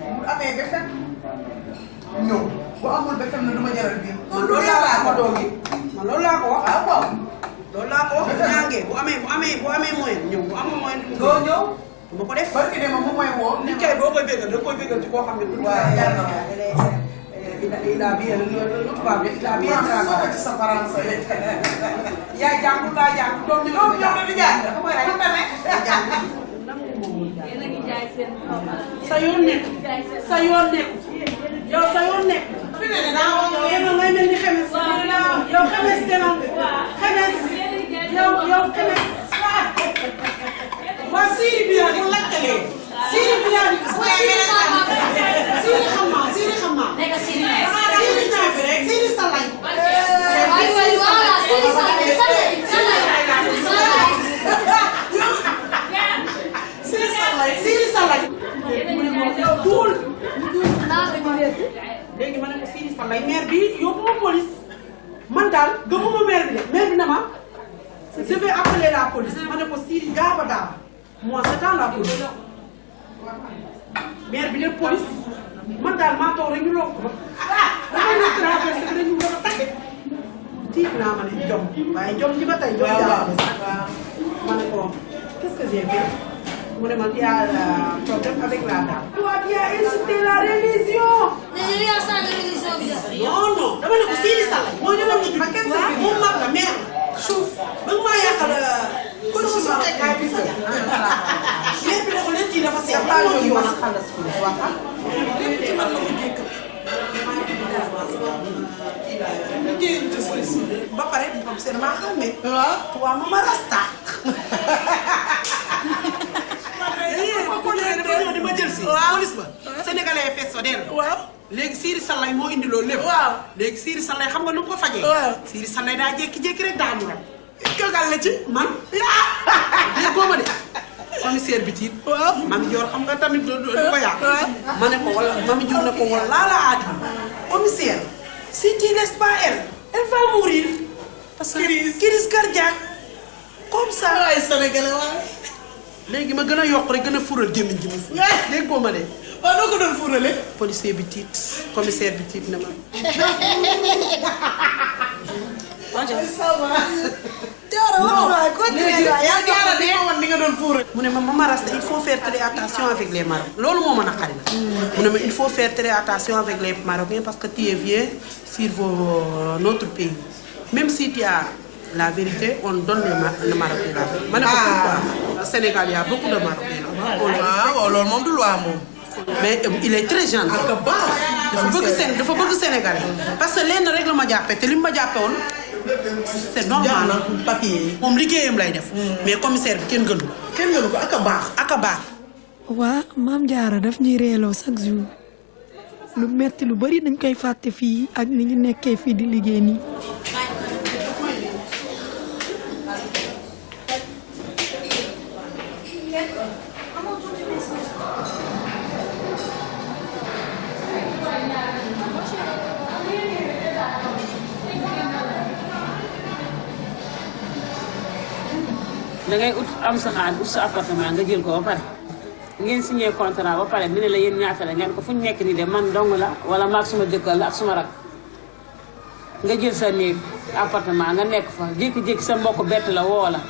bu amee ba fekk ñëw bu amul ba fekk na du ma jaral biir. man loolu laa ko doog man loolu laa ko wax. waaw waaw loolu laa ko wax. bu ñaangee bu amee moyen ñëw bu amul moyen. doo ñëw du ma ko def. barki de ma mu may woo. nit kay boo koy bégal da koy bégal ci koo xam ne. waaw jar na il a bien lu tubaab il a bien travaillé ci sa français. yaa jàng laa jàng doom ñëw di jàng dafa koy rey sa yoon nekk sa yoon nekk yow sa yoon nekk fi ne ne daa wax yow ngay mel ni xemes yow xemes demal xemes yow xemes waa Siri bi yaa bu lakkalee Siri bi yaa Siri xam naa Siri xam naa Siri ñaa fi rek Siri salay léegi ma ne ko Siri Salay maire bi yóbbu ma police man daal gëmuma maire bi de maire bi na ma je vais appeler la police ma ne ko Siri gaaba daaba moi j'attends la police maire bi de police man daal maa toog rek ñu loo ko dama ñu traversé rek ñu war a takk tiit naa ma ne jom waaye jom ji ba tey jom jaa ma ne ko qu'est-ce que j'ai fait mu ne ma il y a problème avec la dame. toi tu as insulté la religion. mais yow yaa saaga religion bi non non dama ne ko Siri Salay moo ñu doon ma kenn sa moom mag la mère suuf ba nga maa yàqal kon su ma teg ay bis mère bi ne ko leen ci dafa seet ba moo ci wax ba pare comme seen maa xam ne waaw mama rasta di ma jël si police ba sénégalais fees fa dell waaw léegi Siri Salay moo indi loolu lépp waaw léegi Siri Salay xam nga nu mu ko fajee waaw Siri Salay daa jékki-jékki rek daanu rek këgal la ci man dégg góoma de commissaire bi tiit waaw Mami Dior xam nga tamit du ko yàq ma ne ko wala Mami Dior ne ko wala laala aati commissaire si tu laisses pas elle va mourir parce que crise cardiaque comme ça waay sénégalais waay léegi ma gën a yokk rek gën a fural gémmiñ gi mu dégg nga ma de waaw noo ko doon furale policier bi tiit commissaire bi tiit na ma mu ne ma Mama Rasta il faut faire très attention avec les Marocains loolu moo mën a xari na mu ne ma il faut faire très attention avec les Marocains parce que tu es vieux sur notre pays même si tu as la vérité on donne le Marocain la vérité. ma ne ko pourquoi Sénégal y a beaucoup de Marocains. waaw loolu moom du loi moom. mais il est très gentil. dafa bëgg Sénégal parce que lenn rek la ma jàppee te li mu ma jàppee woon c'est normal papier moom liggéeyam lay def. mais commissaire bi kenn gënu ko ak a baax ak a baax. waa Mame Diarra daf ñuy reeloo chaque jour lu metti lu bari dañ koy fàtte fii ak ni ñu nekkee fii di liggéey nii. da ngay ut am sa xaalis ut sa appartement nga jël ko ba pare ngeen signé contrat ba pare mi ne la yéen ñaata la ngeen ko fu ñu nekk nii de man dong la wala maag suma jëkkër la ak suma rak nga jël sa néeg appartement nga nekk fa jékki-jékki sa mbokk bett la woo la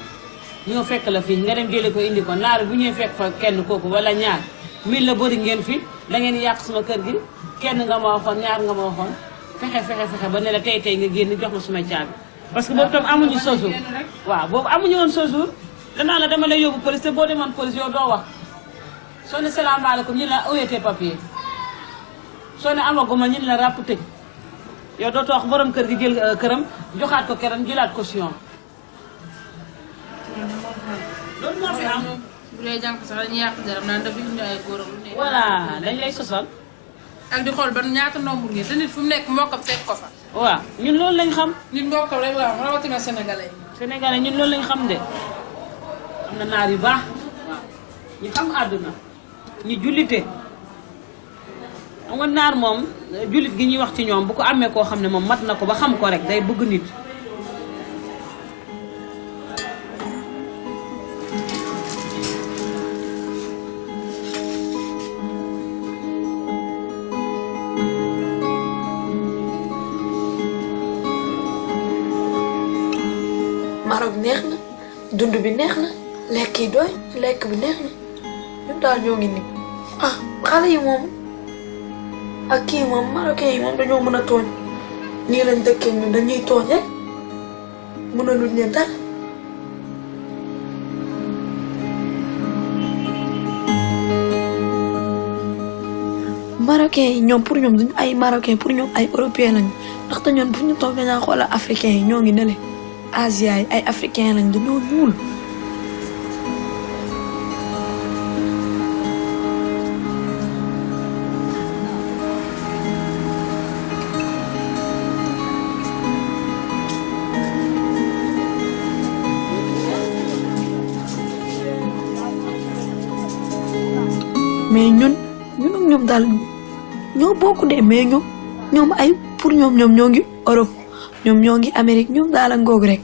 ñoo fekk la fii nga dem jëlee ko indi ko naar bu ñuy fekk fa kenn kooku wala ñaar min la bëri ngeen fi da ngeen yàq suma kër gi kenn nga ma waxoon ñaar nga ma waxoon fexe ba ne la tey nga génn jox ma suma caabi parce que boobu tam amuñu séjour waaw boobu amuñu woon séjour danaa la dama lay yóbbu police te boo demoon police yow doo wax soo ne salaamaaleykum ñu la oyete papier soo ne amaguma ñu la ràpp tëj yow dootoo wax borom kër gi jël këram joxaat ko këram jëlaat caution loolu moo fi am. bu dee jànk sax dañuy yàq jaram naan dafa indi ay góoram lu ne. voilà dañ lay sosal. ak di xool ban ñaata nombre ngeen te nit fu mu nekk mbokkam fekk ko fa. waaw ñun loolu lañ xam. nit mbokkam rek waaw rawatina sénégalais. Sénégalais ñun loolu lañ xam de am na naar yu baax ñu xam àdduna ñu jullite xam nga naar moom jullit gi ñuy wax ci ñoom bu ko amee koo xam ne moom mat na ko ba xam ko rek day bëgg nit. Maroc neex na dund bi neex na lekk yi doy lekk bi neex na ñun daal ñoo ngi nii ah xale yi moom ak kii moom marocain yi moom dañoo mën a tooñ nii lañ dëkkee ñun dañuy tooñ rek mën a luñ leen dara marocain yi ñoom pour ñoom duñu ay marocain pour ñoom ay européen lañu ndaxte ñoom bu ñu toog dañaa xoolal africain yi ñoo ngi nele Asia yi ay africain lañ dañoo ñuul mais ñun ak ñoom daal ñoo bokk de mais ñoom ay pour ñoom ñoo ngi Europe ñoom ñoo ngi Amérique ñoom daal a ngoog rek.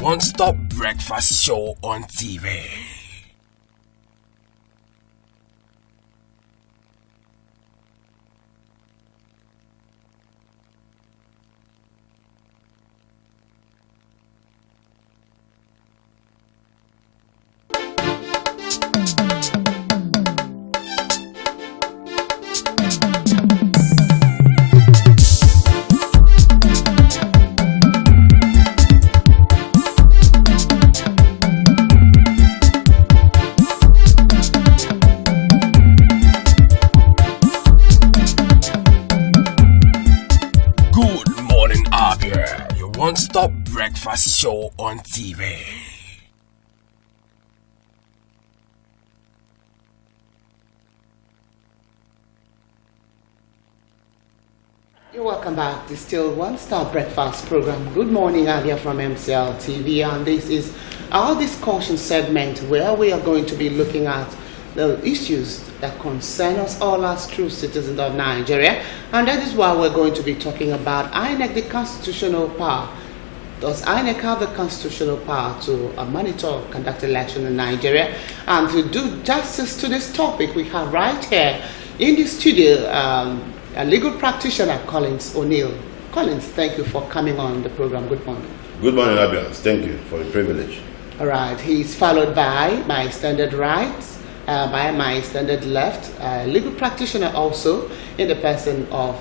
One-stop breakfast show on TV. Goodmorning, Abia, your one-stop breakfast show on TV. You're welcome back to still one-stop breakfast program. Good morning, Abia from MCL TV, and this is our discussion segment where we are going to be looking at the issues that concern us all as true citizens of Nigeria, and that is why we're going to be talking about INEC, the constitutional power. Does INEC have the constitutional power to monitor, conduct election in Nigeria? And to do justice to this topic, we have right here in the studio a legal practitioner, Collins O'Neill. Collins, thank you for coming on the program. Good morning. Good morning, Abia. Thank you for the privilege. All right. He's followed by my standard right, by my standard left, legal practitioner also in the person of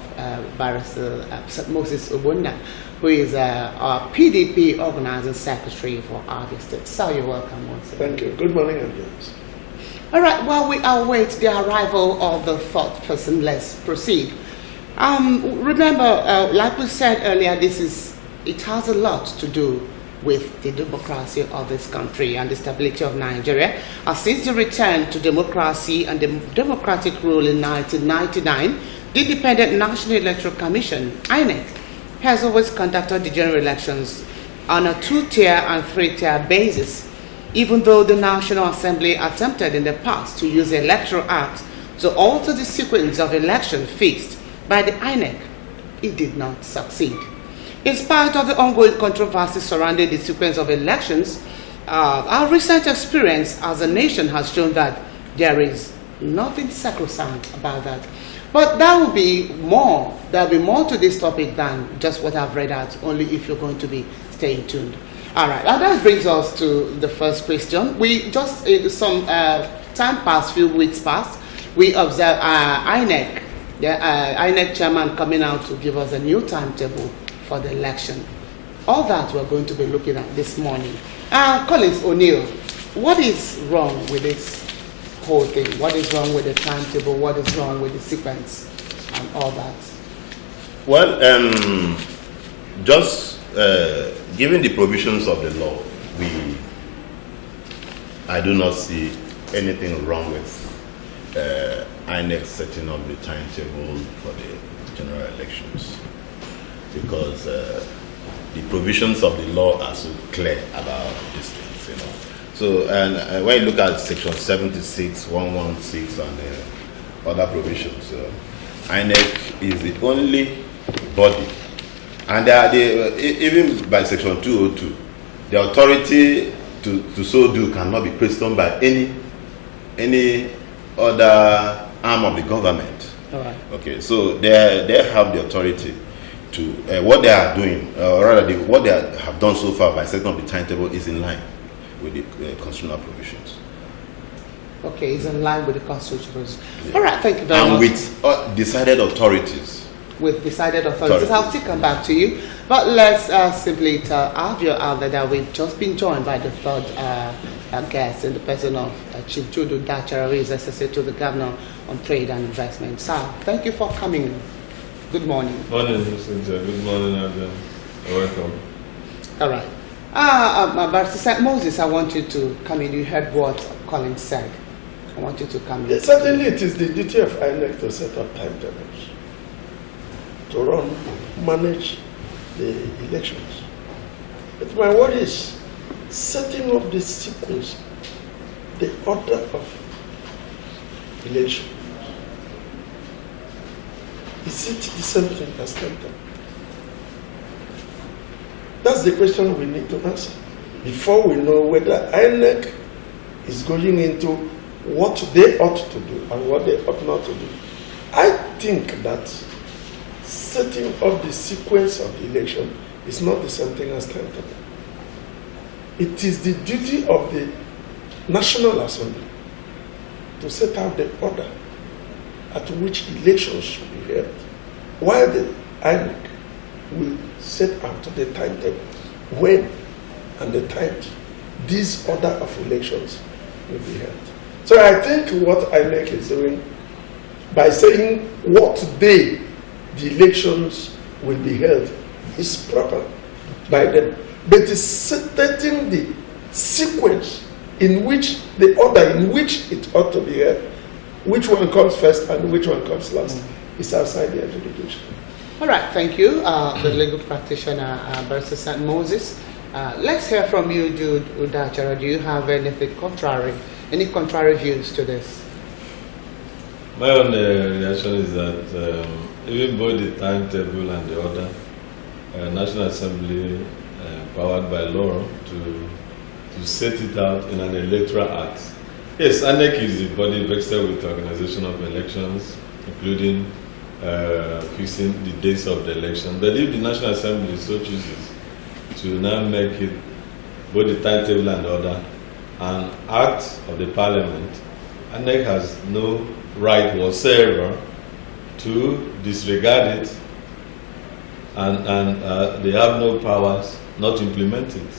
Barrister Moses Obunda, who is our PDP organizing secretary for Abia State. So you're welcome once again. Thank you. Good morning, Abia. All right. While we await the arrival of the fourth person, let's proceed. Remember, like we said earlier, it has a lot to do with the democracy of this country and the stability of Nigeria. Since the return to democracy and the democratic rule in 1999, the Independent National Electoral Commission, INEC, has always conducted the general elections on a two-tier and three-tier basis, even though the National Assembly attempted in the past to use the Electoral Act to alter the sequence of elections fixed by the INEC. It did not succeed. In spite of the ongoing controversy surrounding the sequence of elections, our recent experience as a nation has shown that there is nothing sacrosanct about that. But there will be more to this topic than just what I've read out, only if you're going to be staying tuned. All right, and that brings us to the first question. We just, in some time past, few weeks past, we observed INEC the INEC chairman coming out to give us a new timetable for the election. All that we're going to be looking at this morning. Collins O'Neill, what is wrong with this whole thing? What is wrong with the timetable? What is wrong with the sequence and all that? Well, just given the provisions of the law, I do not see anything wrong with INEC setting up the timetable for the general elections, because the provisions of the law are so clear about these things, you know. So, and when you look at section 76, 116, and other provisions, INEC is the only body, and even by section 202, the authority to so do cannot be questioned by any other arm of the government. All right. Okay, so they have the authority to what they are doing, or rather what they have done so far by setting up the timetable is in line with the constitutional provisions. Okay, it's in line with the constitution. Yeah. All right, thank you very much. And with decided authorities. With decided authorities. I'll still come back to you. But let's simply tell Abia out there that we've just been joined by the third guest in the person of Chief Judu Dachara, who is associate to the Governor on Trade and Investment. Sir, thank you for coming. Good morning. Morning, Cynthia. Good morning, Abia. Welcome. All right. Barrister Moses, I want you to come in. You heard what Collins said. I want you to come in. Yes, certainly it is the duty of INEC to set up timetables, to run, manage the elections. But my worry is setting up the sequence, the order of election. Is it the same thing as timetable? That's the question we need to answer before we know whether INEC is going into what they ought to do and what they ought not to do. I think that setting up the sequence of the election is not the same thing as timetable. It is the duty of the National Assembly to set out the order at which elections should be held, while the INEC will set out the timetable when and the time this order of elections will be held. So I think what INEC is doing by saying what day the elections will be held is proper by them, but it's setting the sequence in which the order in which it ought to be held, which one comes first and which one comes last, is outside the adjudication. All right, thank you, the legal practitioner, Barrister Moses. Let's hear from you, Jude Udachara. Do you have anything contrary, any contrary views to this? My own reaction is that even both the timetable and the order, National Assembly, powered by law to set it out in an electoral act. Yes, ANEC is the body vested with organization of elections, including fixing the dates of the election. But if the National Assembly so chooses to now make it both the timetable and order an act of the Parliament, ANEC has no right whatsoever to disregard it, and they have no powers not to implement it.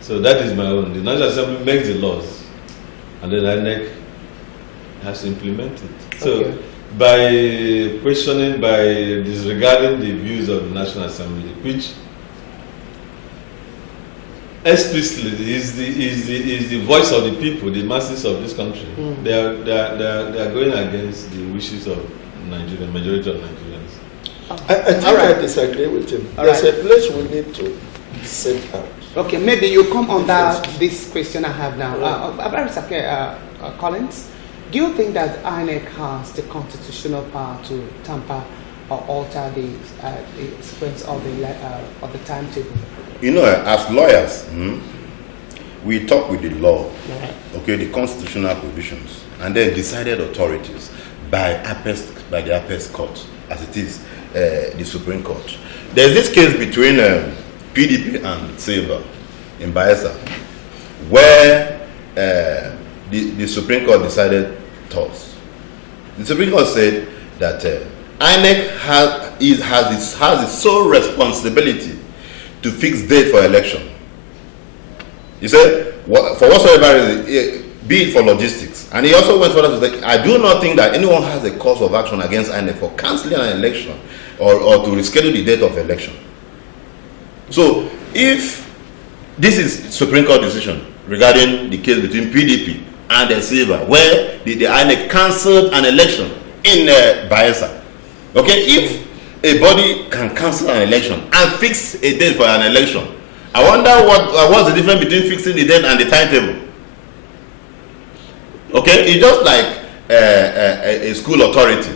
So that is my own. The National Assembly makes the laws, and then INEC has to implement it. So Okay. by questioning, by disregarding the views of the National Assembly, which explicitly is the voice of the people, the masses of this country, they are going against the wishes of Nigeria, majority of Nigerians. I think I disagree with him. There's a place we need to set out. Okay, maybe you come under this question I have now. Collins, do you think that INEC has the constitutional power to tamper or alter the sequence of the timetable? You know, as lawyers, we talk with the law, okay, the constitutional provisions, and then decided authorities by the apex court, as it is the Supreme Court. There's this case between PDP and Silva in Bayelsa, where the Supreme Court decided thus. The Supreme Court said that INEC has its sole responsibility to fix date for election. He said, for whatsoever reason, be it for logistics. And he also went further to say, I do not think that anyone has a cause of action against INEC for cancelling an election or to reschedule the date of election. So, if this is Supreme Court decision regarding the case between PDP and the Silva, where the INEC cancelled an election in Bayelsa. Okay, if a body can cancel an election and fix a date for an election, I wonder what's the difference between fixing the date and the timetable. Okay, it's just like a school authority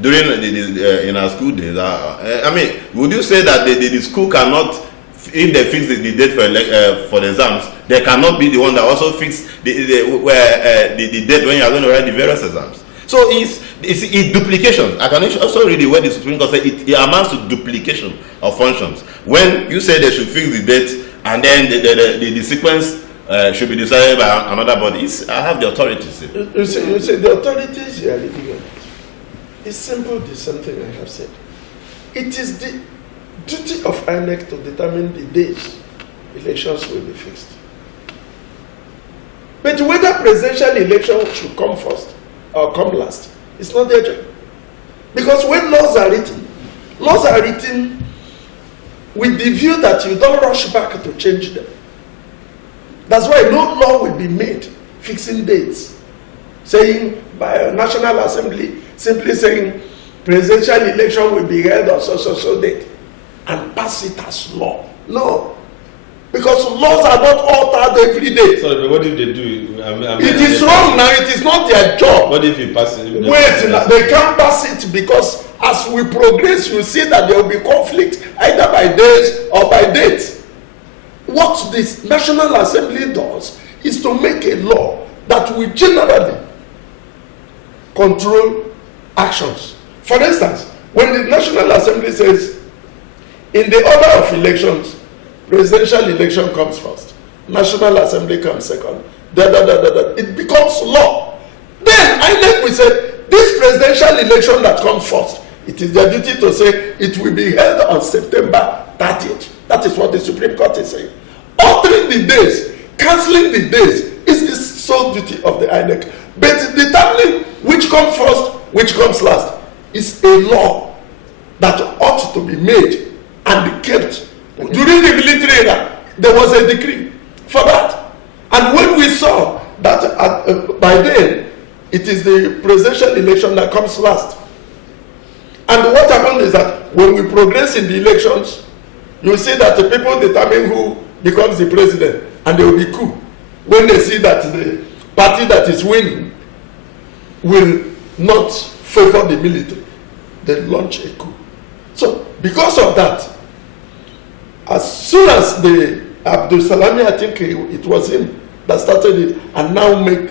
during in our school days. I mean, would you say that the school cannot, if they fix the date for the exams, they cannot be the one that also fix the date when you are going to write the various exams? So it's duplication. I can also read the word the Supreme Court said it amounts to duplication of functions. When you say they should fix the date and then the sequence should be decided by another body, I have the authority. You say the authorities you are living on. It's simple, the same thing I have said. It is the duty of INEC to determine the days elections will be fixed. But whether presidential election should come first or come last, it's not their job. Because when laws are written with the view that you don't rush back to change them. That's why no law will be made fixing dates, saying by a National Assembly, simply saying presidential election will be held on so date and pass it as law. No. Because laws are not altered every day. Sorry, but what if they do? It is wrong now. It is not their job. What if you pass it? Wait, they can't pass it because as we progress, you see that there will be conflict either by days or by dates. What this National Assembly does is to make a law that will generally control actions. For instance, when the National Assembly says, in the order of elections, presidential election comes first, National Assembly comes second, it becomes law. Then INEC will say, this presidential election that comes first, it is their duty to say it will be held on September 30th. That is what the Supreme Court is saying. Altering the days, cancelling the days is the sole duty of the INEC. But determining which comes first, which comes last is a law that ought to be made and kept. During the military era, there was a decree for that. And when we saw that by then, it is the presidential election that comes last. And what happened is that when we progress in the elections, you see that the people determine who becomes the president, and there will be coup. When they see that the party that is winning will not favor the military, they launch a coup. So, because of that, as soon as the Abdul Salami, I think it was him that started it, and now make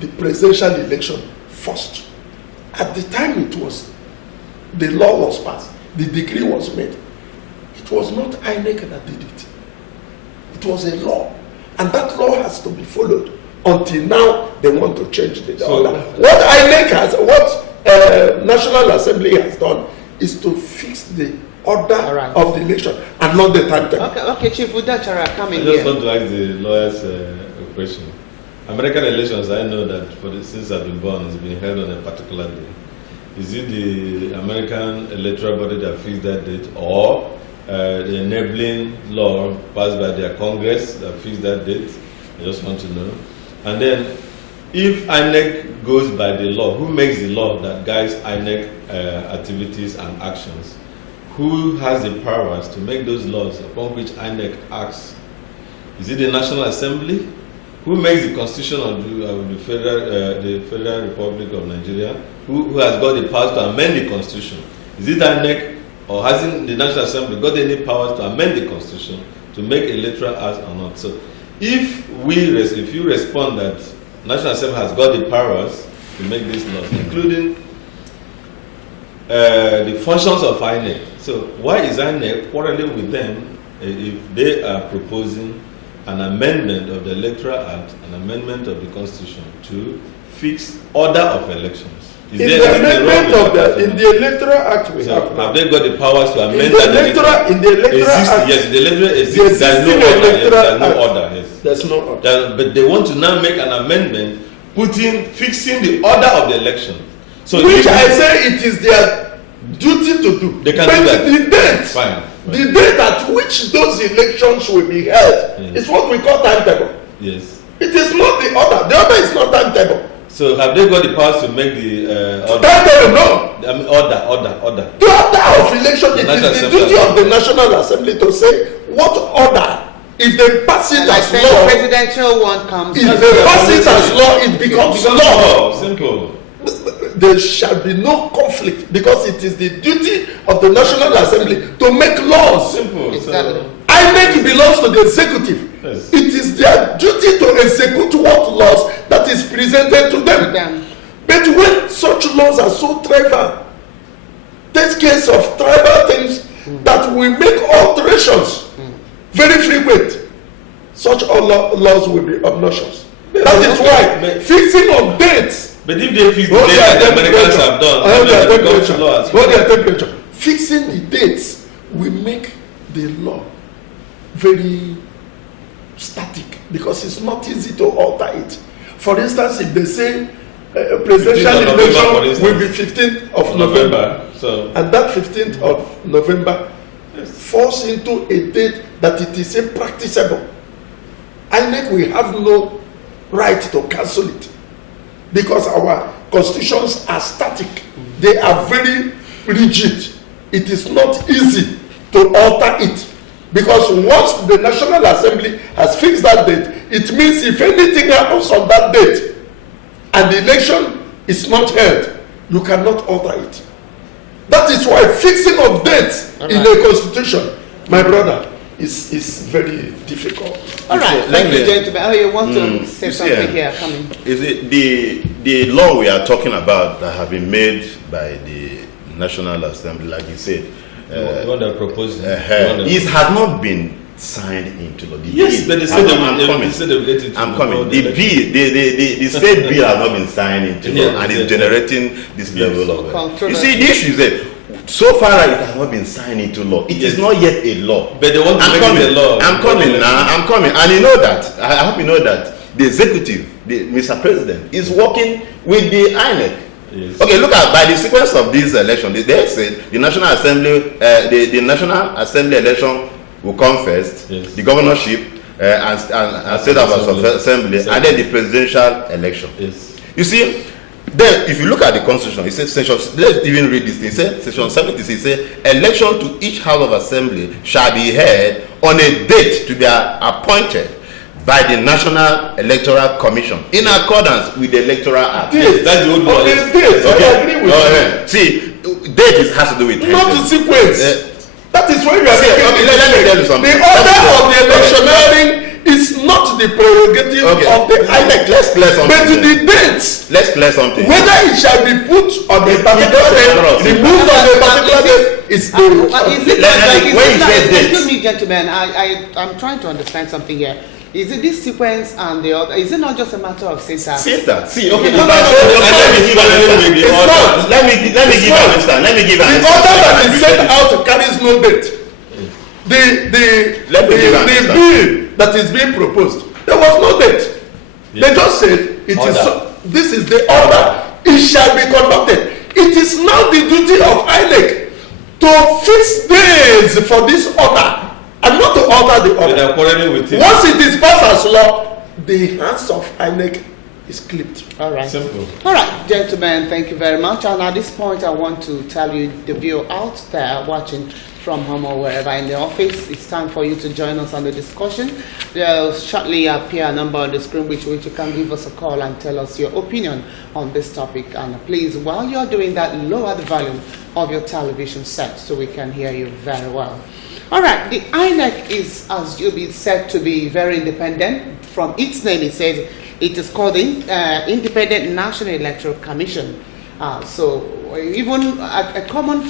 the presidential election first. At the time the law was passed, the decree was made. It was not INEC that did it. It was a law. And that law has to be followed. Until now, they want to change the order. What INEC has, what National Assembly has done is to fix the order of the election and not the timetable. Okay, Chief Udachara, coming I just want to ask the lawyers a question. American elections, I know that since I've been born, it's been held on a particular day. Is it the American electoral body that fixed that date, or the enabling law passed by their Congress that fixed that date? I just want to know. And then, if INEC goes by the law, who makes the law that guides INEC activities and actions? Who has the powers to make those laws upon which INEC acts? Is it the National Assembly? Who makes the constitution of the Federal Republic of Nigeria? Who has got the powers to amend the constitution? Is it INEC, or hasn't the National Assembly got any powers to amend the constitution to make electoral acts or not? So, if you respond that National Assembly has got the powers to make these laws, including the functions of INEC, so why is INEC quarreling with them if they are proposing an amendment of the Electoral Act, an amendment of the Constitution to fix order of elections. Is In there the anything wrong amendment with of that? in the Electoral Act we So have now. have they got the powers to amend In the that? electoral, in the electoral act, Yes, the electoral the exists. There's no existing order. Yes, electoral there's no act. order. Yes. There's no order. But they want to now make an amendment, fixing the order of the election. So Which I say it is their duty to do. They can but do that. the date, Fine. the date at which those elections will be held is what we call timetable. Yes. It is not the order. The order is not timetable. So have they got the powers to make the order? Timetable, no. I mean, order. The order of election, it National is the Assembly. duty of the National Assembly to say what order. If they pass it And I as think law, the presidential one comes. if they pass it as law, it becomes law. Simple. There shall be no conflict because it is the duty of the National Assembly to make laws. Simple. Exactly. INEC belongs to the executive. Yes. It is their duty to execute what laws that is presented to them. But when such laws are so trivial, take case of tribal things that will make alterations very frequent, such laws will be obnoxious. That is why fixing of dates. But if they fix the date that the Americans have done, it becomes law as well. Hold their temperature. Fixing the dates will make the law very static because it's not easy to alter it. For instance, if they say presidential election will be 15th of November, so and that 15th of November falls into a date that it is impracticable, INEC will have no right to cancel it because our constitutions are static. They are very rigid. It is not easy to alter it because once the National Assembly has fixed that date, it means if anything happens on that date and the election is not held, you cannot alter it. That is why fixing of dates in a constitution, my brother, is very difficult. All right, thank you, gentlemen. Oh, you want to say something here? Coming. Is it the law we are talking about that have been made by the National Assembly, like you said? The one that proposed it has not been signed into law. Yes, but they said they will get it. I'm coming. The bill, the state bill has not been signed into law, and it's generating this level of. You see, the issue is that so far it has not been signed into law. It is not yet a law. But they want to make it a law. I'm coming now. I'm coming, and you know that. I hope you know that the executive, Mr. President, is working with the INEC. Yes. Okay, look at by the sequence of this election. They said the National Assembly, the National Assembly election will come first. Yes. The governorship and state house of assembly, and then the presidential election. Yes. You see, then if you look at the constitution, it says section. Let's even read this thing. It says section 76. It says election to each house of assembly shall be held on a date to be appointed by the National Electoral Commission in accordance with the Electoral Act. Yes, that's the old one. Okay, dates. I agree with you. See, date has to do with not the sequence. That is why we are saying. Okay, let me tell you something. The order of the electioneering is not the prerogative of the INEC. Let's clear something. But the dates. Let's clear something. Whether it shall be put on a particular date, removed on a particular date, is the. Excuse me, gentlemen. I'm trying to understand something here. Is it this sequence and the other? Is it not just a matter of syntax? Syntax. See, okay. No. Let me give an instance. The order that is set out carries no date. The bill that is being proposed, there was no date. They just said it is so. This is the order. It shall be conducted. It is now the duty of INEC to fix days for this order. And not to alter the order. Once it is passed as law, the hands of INEC is clipped. All right. Simple. All right, gentlemen, thank you very much. And at this point, I want to tell you, the viewer out there watching from home or wherever in the office, it's time for you to join us on the discussion. There will shortly appear a number on the screen which you can give us a call and tell us your opinion on this topic. And please, while you're doing that, lower the volume of your television set so we can hear you very well. All right, the INEC is, as you've been said, to be very independent. From its name, it says it is called the Independent National Electoral Commission. So even a common,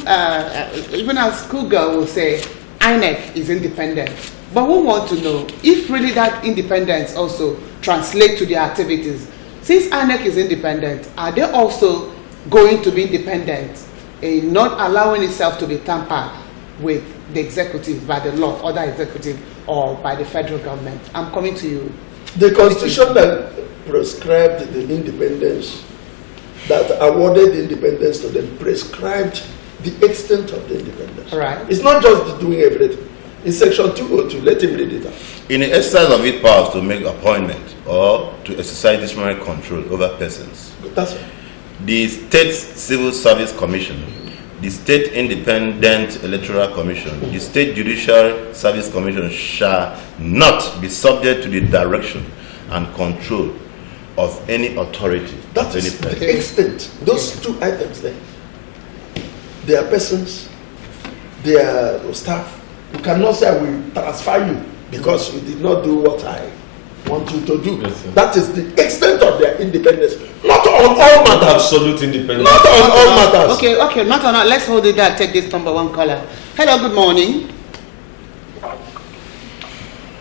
even a schoolgirl will say INEC is independent. But we want to know if really that independence also translates to their activities. Since INEC is independent, are they also going to be independent in not allowing itself to be tampered with the executive by the law, other executive, or by the federal government? I'm coming to you. The constitution that prescribed the independence, that awarded independence to them, prescribed the extent of the independence. Right. It's not just doing everything. In section 202, let him read it out. In the exercise of its powers to make appointment or to exercise disciplinary control over persons, that's right. The State Civil Service Commission, the State Independent Electoral Commission, the State Judicial Service Commission shall not be subject to the direction and control of any authority. That is the extent. Those two items there. They are persons, they are staff. You cannot say I will transfer you because you did not do what I want you to do. Yes, that is the extent of their independence. Not on all matters. Absolute independence. Not on all matters. Okay, not on all. Let's hold it there. Take this number one caller. Hello, good morning.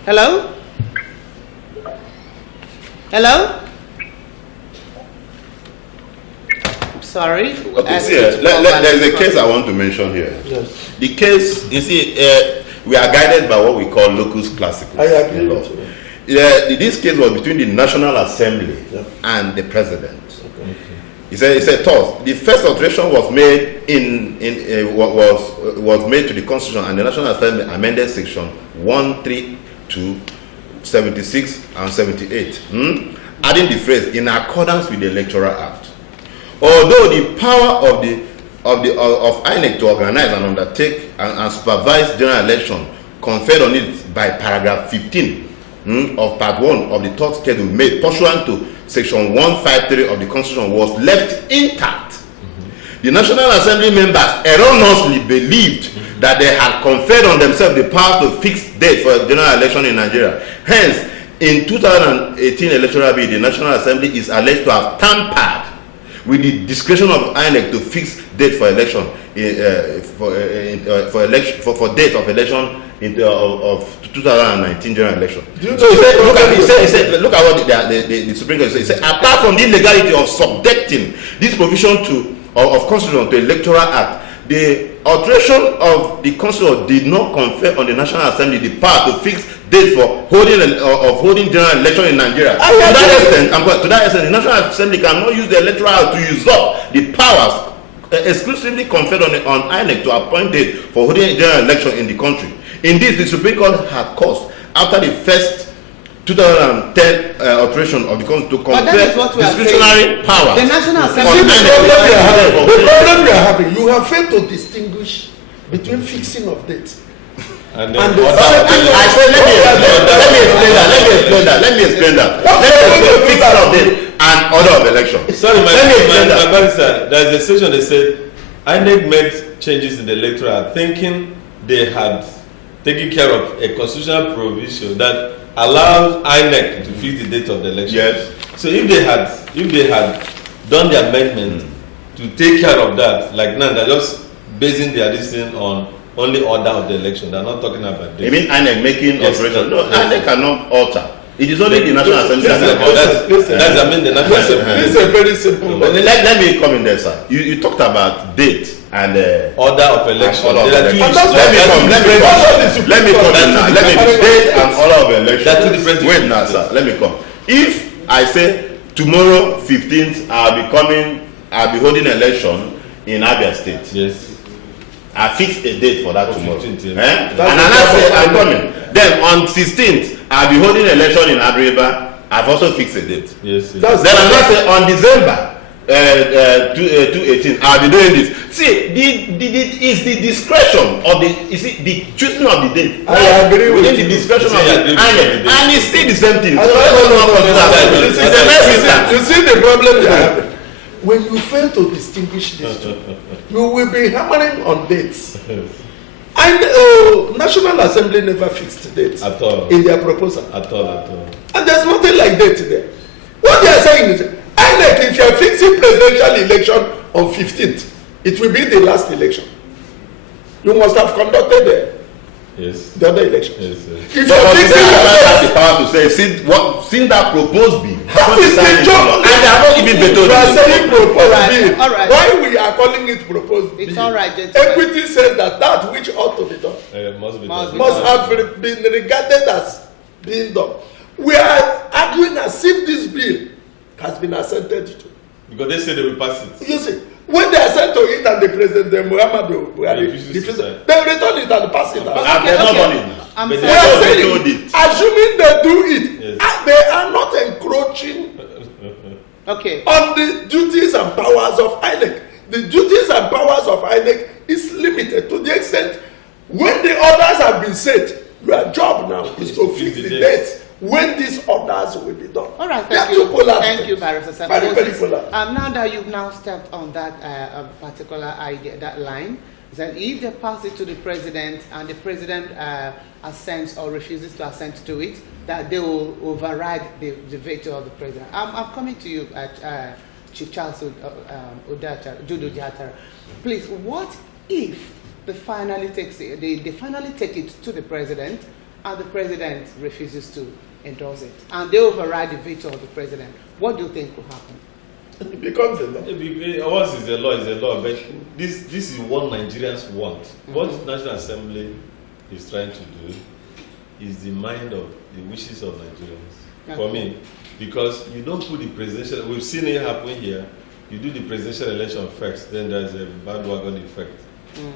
Hello? Hello? Sorry. Okay, see, there is a case I want to mention here. Yes. The case, you see, we are guided by what we call locus classicus. I agree with you. This case was between the National Assembly and the President. Okay. He said, thus, the first alteration was made was made to the Constitution, and the National Assembly amended section 132, 76, and 78, adding the phrase "in accordance with the Electoral Act." Although the power of INEC to organize and undertake and supervise general election conferred on it by paragraph 15 of part 1 of the third schedule made pursuant to section 153 of the Constitution was left intact. The National Assembly members erroneously believed that they had conferred on themselves the power to fix date for a general election in Nigeria. Hence, in 2018 electoral bill, the National Assembly is alleged to have tampered with the discretion of INEC to fix date for election for date of election of 2019 general election. So he said, look at what the Supreme Court said. He said, apart from the illegality of subjecting this provision of Constitution to Electoral Act, the alteration of the Constitution did not confer on the National Assembly the power to fix date for holding general election in Nigeria. To that extent, the National Assembly cannot use the Electoral Act to usurp the powers exclusively conferred on INEC to appoint date for holding a general election in the country. Indeed, the Supreme Court had caused, after the first 2010 alteration of the Constitution to confer discretionary powers. The National Assembly. The problem we are having, you have failed to distinguish between fixing of dates and I said, let me explain that. Fixing of date and order of election. Sorry, my barrister, there is a section that said INEC made changes in the Electoral Act thinking they had taken care of a constitutional provision that allows INEC to fix the date of the election. Yes. So if they had done the amendment to take care of that, like now they're just basing their decision on only order of the election. They're not talking about date. You mean INEC making alteration? No, INEC cannot alter. It is only the National Assembly. That's I mean the National Assembly. This is a very simple. Let me come in there, sir. You talked about date and order of election. Let me come in now. Let me date and order of election. Wait now, sir. Let me come. If I say tomorrow 15th I'll be holding election in Abia State. Yes. I fixed a date for that tomorrow. 15th, and I say I'm coming. Then on 16th, I'll be holding election in Abia. I've also fixed a date. Yes. Then I say on December 2018, I'll be doing this. See, it's the discretion of the choosing of the date. I agree with within the discretion of the INEC, and it's still the same thing. You see the problem you have. When you fail to distinguish these two, you will be hammering on dates. And National Assembly never fixed dates at all in their proposal. At all. And there's nothing like date there. What they are saying is, INEC, if you are fixing presidential election on 15th, it will be the last election. You must have conducted Yes. The other election. Yes. If But you're the thinking government has the power to say, since that proposed bill, that is the job, and they have not even vetoed you are it. saying proposed bill. All right. Why we are calling it proposed bill? It's all right, gentlemen. Equity says that which ought to be done must have been regarded as being done. We are arguing as if this bill has been assented to. Because they say they will pass it. You see, when they assent to it and the president, the Muhammadu Buhari, they return it and pass it. But they're not done it now. We are saying, assuming they do it, they are not encroaching on the duties and powers of INEC. The duties and powers of INEC is limited to the extent when the orders have been set, your job now is to fix the date when these orders will be done. All right, thank you. Thank you, Barrister Sam. Very polar. Now that you've now stepped on that particular idea, that line, is that if they pass it to the president and the president assents or refuses to assent to it, that they will override the veto of the president. I'm coming to you, Chief Charles Judo Jatara. Please, what if they finally take it to the president and the president refuses to endorse it and they override the veto of the president? What do you think will happen? It becomes a law. Once it's a law, it's a law. But this is what Nigerians want. What National Assembly is trying to do is the mind of the wishes of Nigerians. For me, because you don't put the presidential. We've seen it happen here. You do the presidential election first, then there's a bandwagon effect.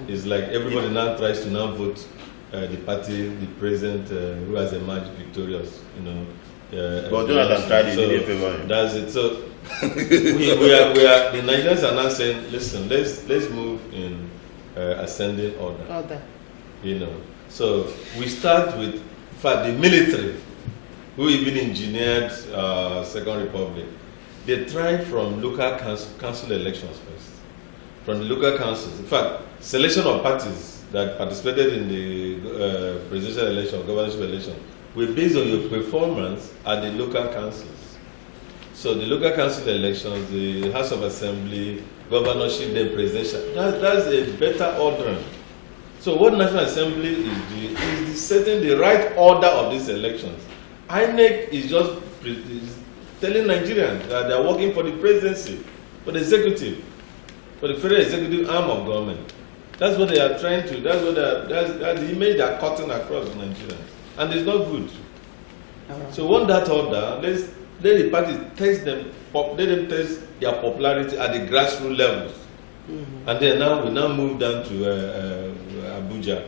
It's like everybody now tries to now vote the party, the president who has emerged victorious. But Jonathan tried, he didn't favor him. That's it. So we are the Nigerians are now saying, listen, let's move in ascending order. So we start with, in fact, the military, who even engineered Second Republic. They tried from local council elections first. From the local councils. In fact, selection of parties that participated in the presidential election, governorship election, were based on your performance at the local councils. So the local council elections, the House of Assembly, governorship, then presidential, that's a better ordering. So what National Assembly is doing is setting the right order of these elections. INEC is just telling Nigerians that they are working for the presidency, for the executive, for the federal executive arm of government. That's what they are trying to, that's the image they are cutting across Nigerians. And it's not good. So on that order, let the parties test them, let them test their popularity at the grassroots levels. And then we now move down to Abuja,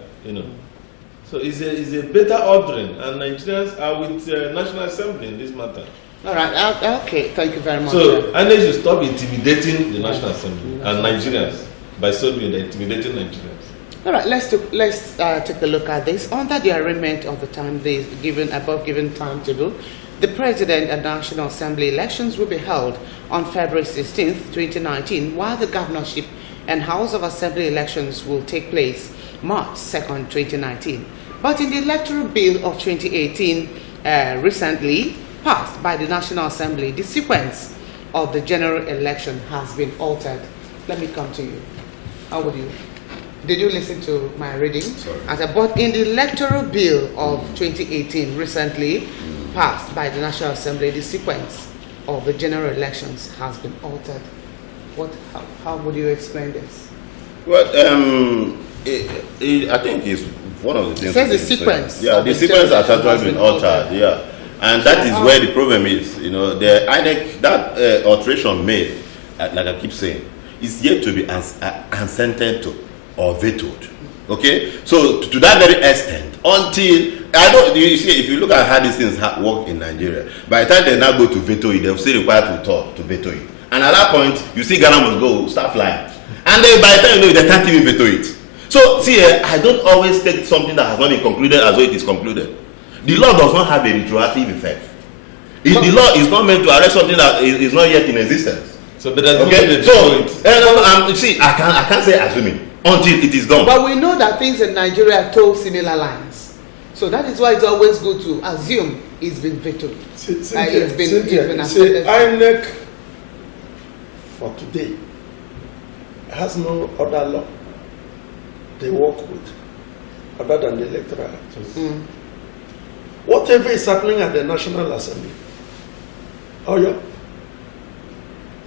So it's a better ordering, and Nigerians are with National Assembly in this matter. All right, okay, thank you very much. So, and they should stop intimidating the National Assembly and Nigerians by so doing, they're intimidating Nigerians. All right, let's take a look at this. Under the arrangement of the time given timetable, the President and National Assembly elections will be held on February 16th, 2019, while the governorship and House of Assembly elections will take place March 2nd, 2019. But in the Electoral Bill of 2018, recently passed by the National Assembly, the sequence of the general election has been altered. Let me come to you. How would you? Did you listen to my reading? Sorry. But in the Electoral Bill of 2018, recently passed by the National Assembly, the sequence of the general elections has been altered. How would you explain this? Well, I think it's one of the things. It says the sequence. Yeah, the sequence has actually been altered. Yeah, and that is where the problem is. The INEC, that alteration made, like I keep saying, is yet to be assented to or vetoed. Okay, so to that very extent, until you see, if you look at how these things work in Nigeria, by the time they now go to veto it, they'll still require to veto it, and at that point, you see Ghana must go start flying, and then by the time they can't even veto it. So see, I don't always take something that has not been concluded as though it is concluded. The law does not have a retroactive effect. The law is not meant to arrest something that is not yet in existence. So, but that's okay. So, see, I can't say assuming until it is done. But we know that things in Nigeria told similar lines. So that is why it's always good to assume it's been vetoed. It's been accepted. INEC for today has no other law they work with other than the Electoral Act. Whatever is happening at the National Assembly,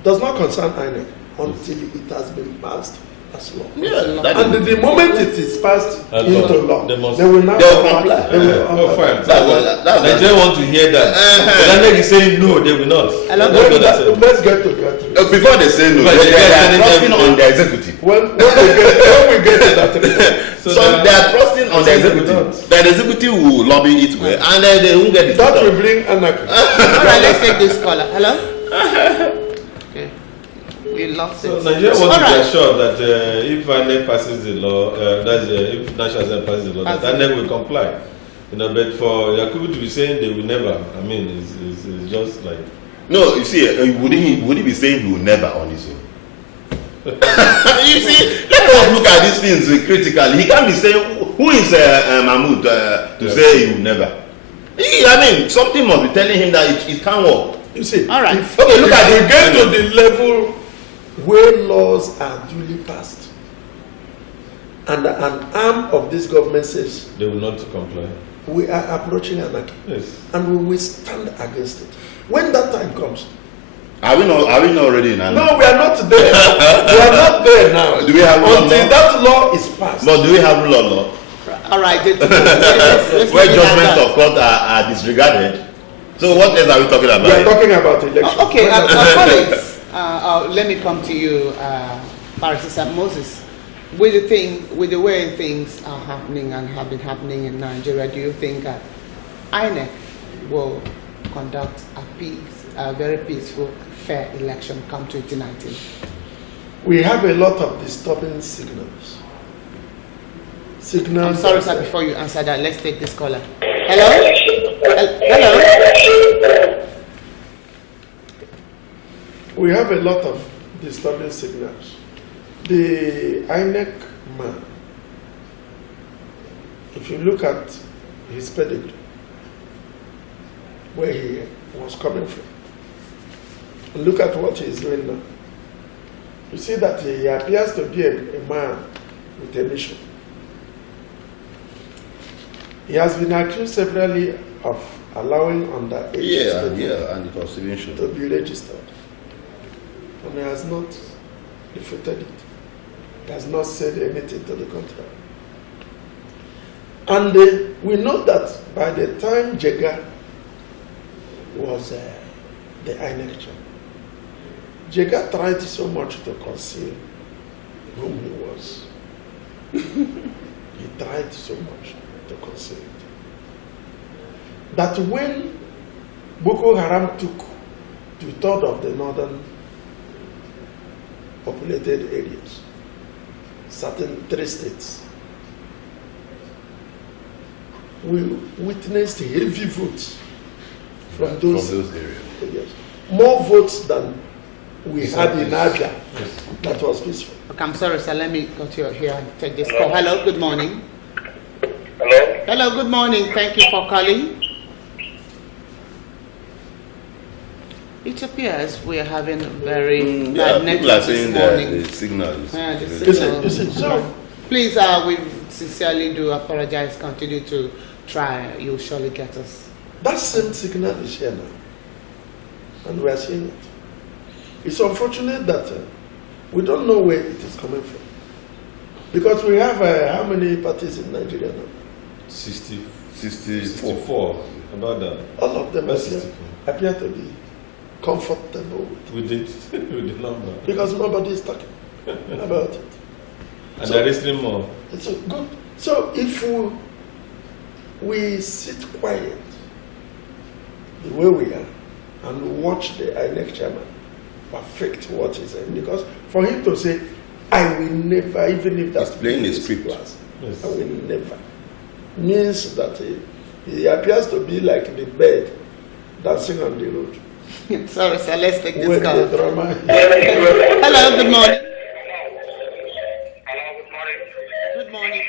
does not concern INEC until it has been passed as law. And the moment it is passed into law, they will now comply. Nigeria want to hear that. But INEC is saying no, they will not. Let's get to that. Before they say no, they are trusting on the executive. When we get to that, so they are trusting on the executive. The executive will lobby it well, and then they won't get it. That will bring anarchy. All right, let's take this caller. Hello? Okay. We lost it. So Nigeria wants to be assured that if INEC passes the law, if National Assembly passes the law, that INEC will comply. But for Yakubu to be saying they will never, it's just like... No, you see, would he be saying he will never on his own? You see, let us look at these things critically. He can't be saying, who is Mahmoud to say he will never? Something must be telling him that it can't work. You see, all right. Okay, look at it. We get to the level where laws are duly passed, and an arm of this government says they will not comply. We are approaching anarchy, and we will stand against it. When that time comes, are we not already in anarchy? No, we are not there. We are not there now. Do we have rule of law? Until that law is passed. But do we have rule of law? All right. Where judgments of court are disregarded. So what else are we talking about? We are talking about elections. Okay, colleagues, let me come to you, Barrister Moses. With the way things are happening and have been happening in Nigeria, do you think INEC will conduct a very peaceful, fair election come 2019? We have a lot of disturbing signals. I'm sorry, sir, before you answer that, let's take this caller. Hello? Hello? We have a lot of disturbing signals. The INEC man, if you look at his pedigree, where he was coming from, and look at what he is doing now, you see that he appears to be a man with a mission. He has been accused severally of allowing underage and it was even shown to be registered, and he has not refuted it. He has not said anything to the contrary. And we know that by the time Jega was the INEC chairman, Jega tried so much to conceal whom he was. He tried so much to conceal it, that when Boko Haram took 2/3 of the northern populated areas, certain 3 states, we witnessed heavy votes from those areas. More votes than we had in Abia. That was peaceful. Okay, I'm sorry, sir. Let me go to you here and take this call. Hello, good morning. Hello? Hello, good morning. Thank you for calling. It appears we are having very bad network this morning. The signal is please, we sincerely do apologize. Continue to try. You'll surely get us. That same signal is here now, and we are seeing it. It's unfortunate that we don't know where it is coming from, because we have how many parties in Nigeria now? 64. About that. All of them appear to be comfortable with the number, because nobody is talking about it. And there is 3 more. It's good. So if we sit quiet the way we are and watch the INEC chairman perfect what he's saying, because for him to say, I will never, even if that's playing the script, I will never, means that he appears to be like the bird dancing on the road. Sorry, sir, let's take this When call. the drama Hello, good morning. Good morning.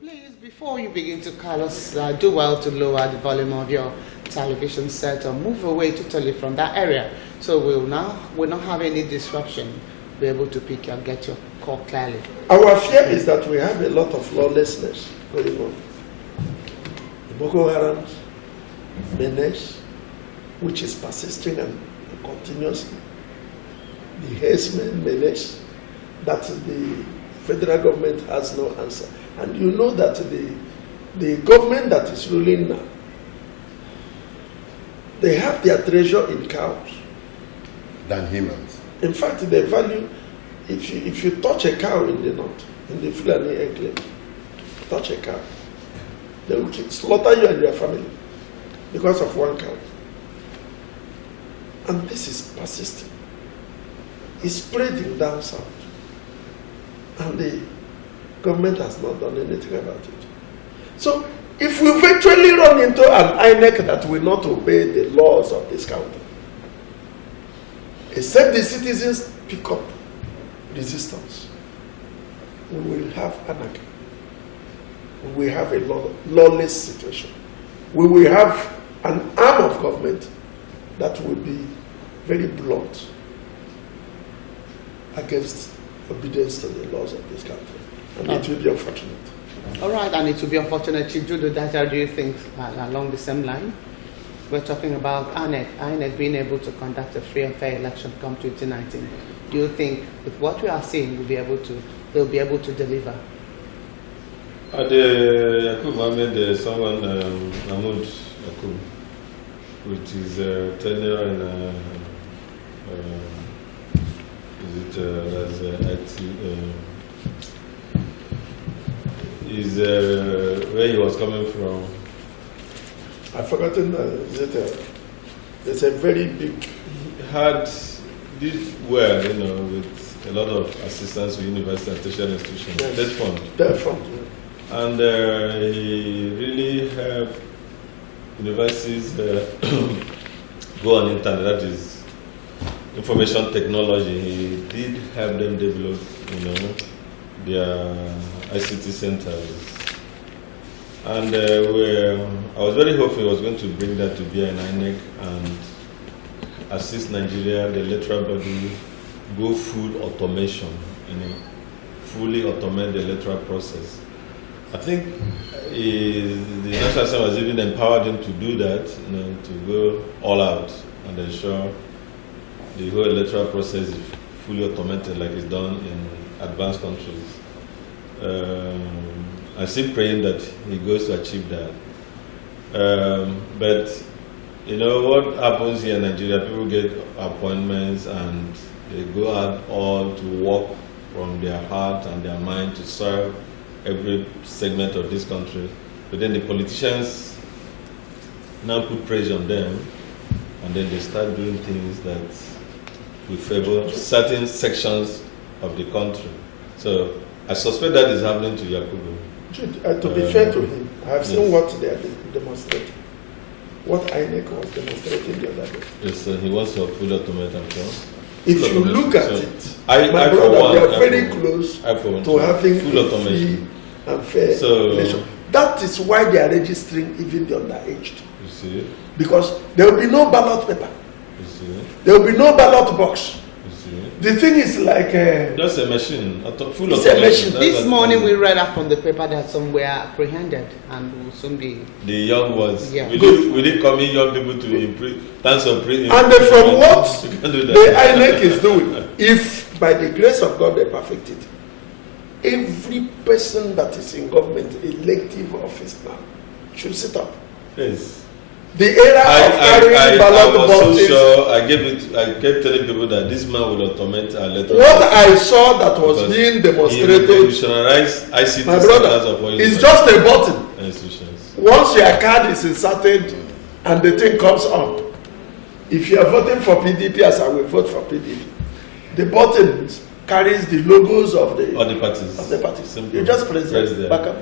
Please, before you begin to call us, do well to lower the volume of your television set or move away totally from that area, so we'll not have any disruption be able to pick and get your call clearly? Our fear is that we have a lot of lawlessness going on. The Boko Haram menace, which is persisting and continuously. The herdsmen menace, that the federal government has no answer. And you know that the government that is ruling now, they have their treasure in cows. Than humans. In fact, they value, if you touch a cow in the north, in the Fulani enclave, touch a cow, they will slaughter you and your family because of one cow. And this is persisting. It's spreading down south. And the government has not done anything about it. So, if we virtually run into an INEC that will not obey the laws of this country, except the citizens pick up resistance, we will have anarchy. We will have a lawless situation. We will have an arm of government that will be very blunt against obedience to the laws of this country. And it will be unfortunate. All right, and it will be unfortunate. Judo, that do you think along the same line? We're talking about INEC being able to conduct a free and fair election come 2019. Do you think with what we are seeing, they'll be able to deliver? At the Yakub Ahmed, someone, Mahmoud Yakub, with his tenure in where he was coming from. I've forgotten there's a very big. He did well, with a lot of assistance to university and tertiary institutions. Yes. Debt fund. And he really helped universities go on internet, that is information technology. He did help them develop, their ICT centers. And I was very hopeful he was going to bring that to bear in INEC and assist Nigeria, the electoral body, go full automation, fully automate the electoral process. I think the National Assembly has even empowered him to do that, to go all out and ensure the whole electoral process is fully automated like it's done in advanced countries. I'm still praying that he goes to achieve that. But what happens here in Nigeria, people get appointments and they go out all to work from their heart and their mind to serve every segment of this country. But then the politicians now put pressure on them, and then they start doing things that will favor certain sections of the country. So I suspect that is happening to Yakubu. To be fair to him, I have seen what they are demonstrating. What INEC was demonstrating the other day. Yes, he wants to fully automate himself. If you look at it, my brother, we are very close to having full automation and fair election. That is why they are registering even the underaged. You see? Because there will be no ballot paper. You see? There will be no ballot box. You see? The thing is like just a machine, full it's automation. A machine. This morning we read up from the paper that some were apprehended and will soon be. The young ones. Yeah. We did come in young people to improve. Thanks of prison. And from what the INEC is doing, if by the grace of God they perfect it, every person that is in government, elective office now, should sit up. Yes. The era of carrying ballot boxes. So I kept telling people that this man will automate our electoral. What I saw that was being demonstrated, ICT my brother, is just a button. Once your card is inserted and the thing comes up, if you are voting for PDP, as I will vote for PDP, the button carries the logos of the parties. Simple. You just press it back up.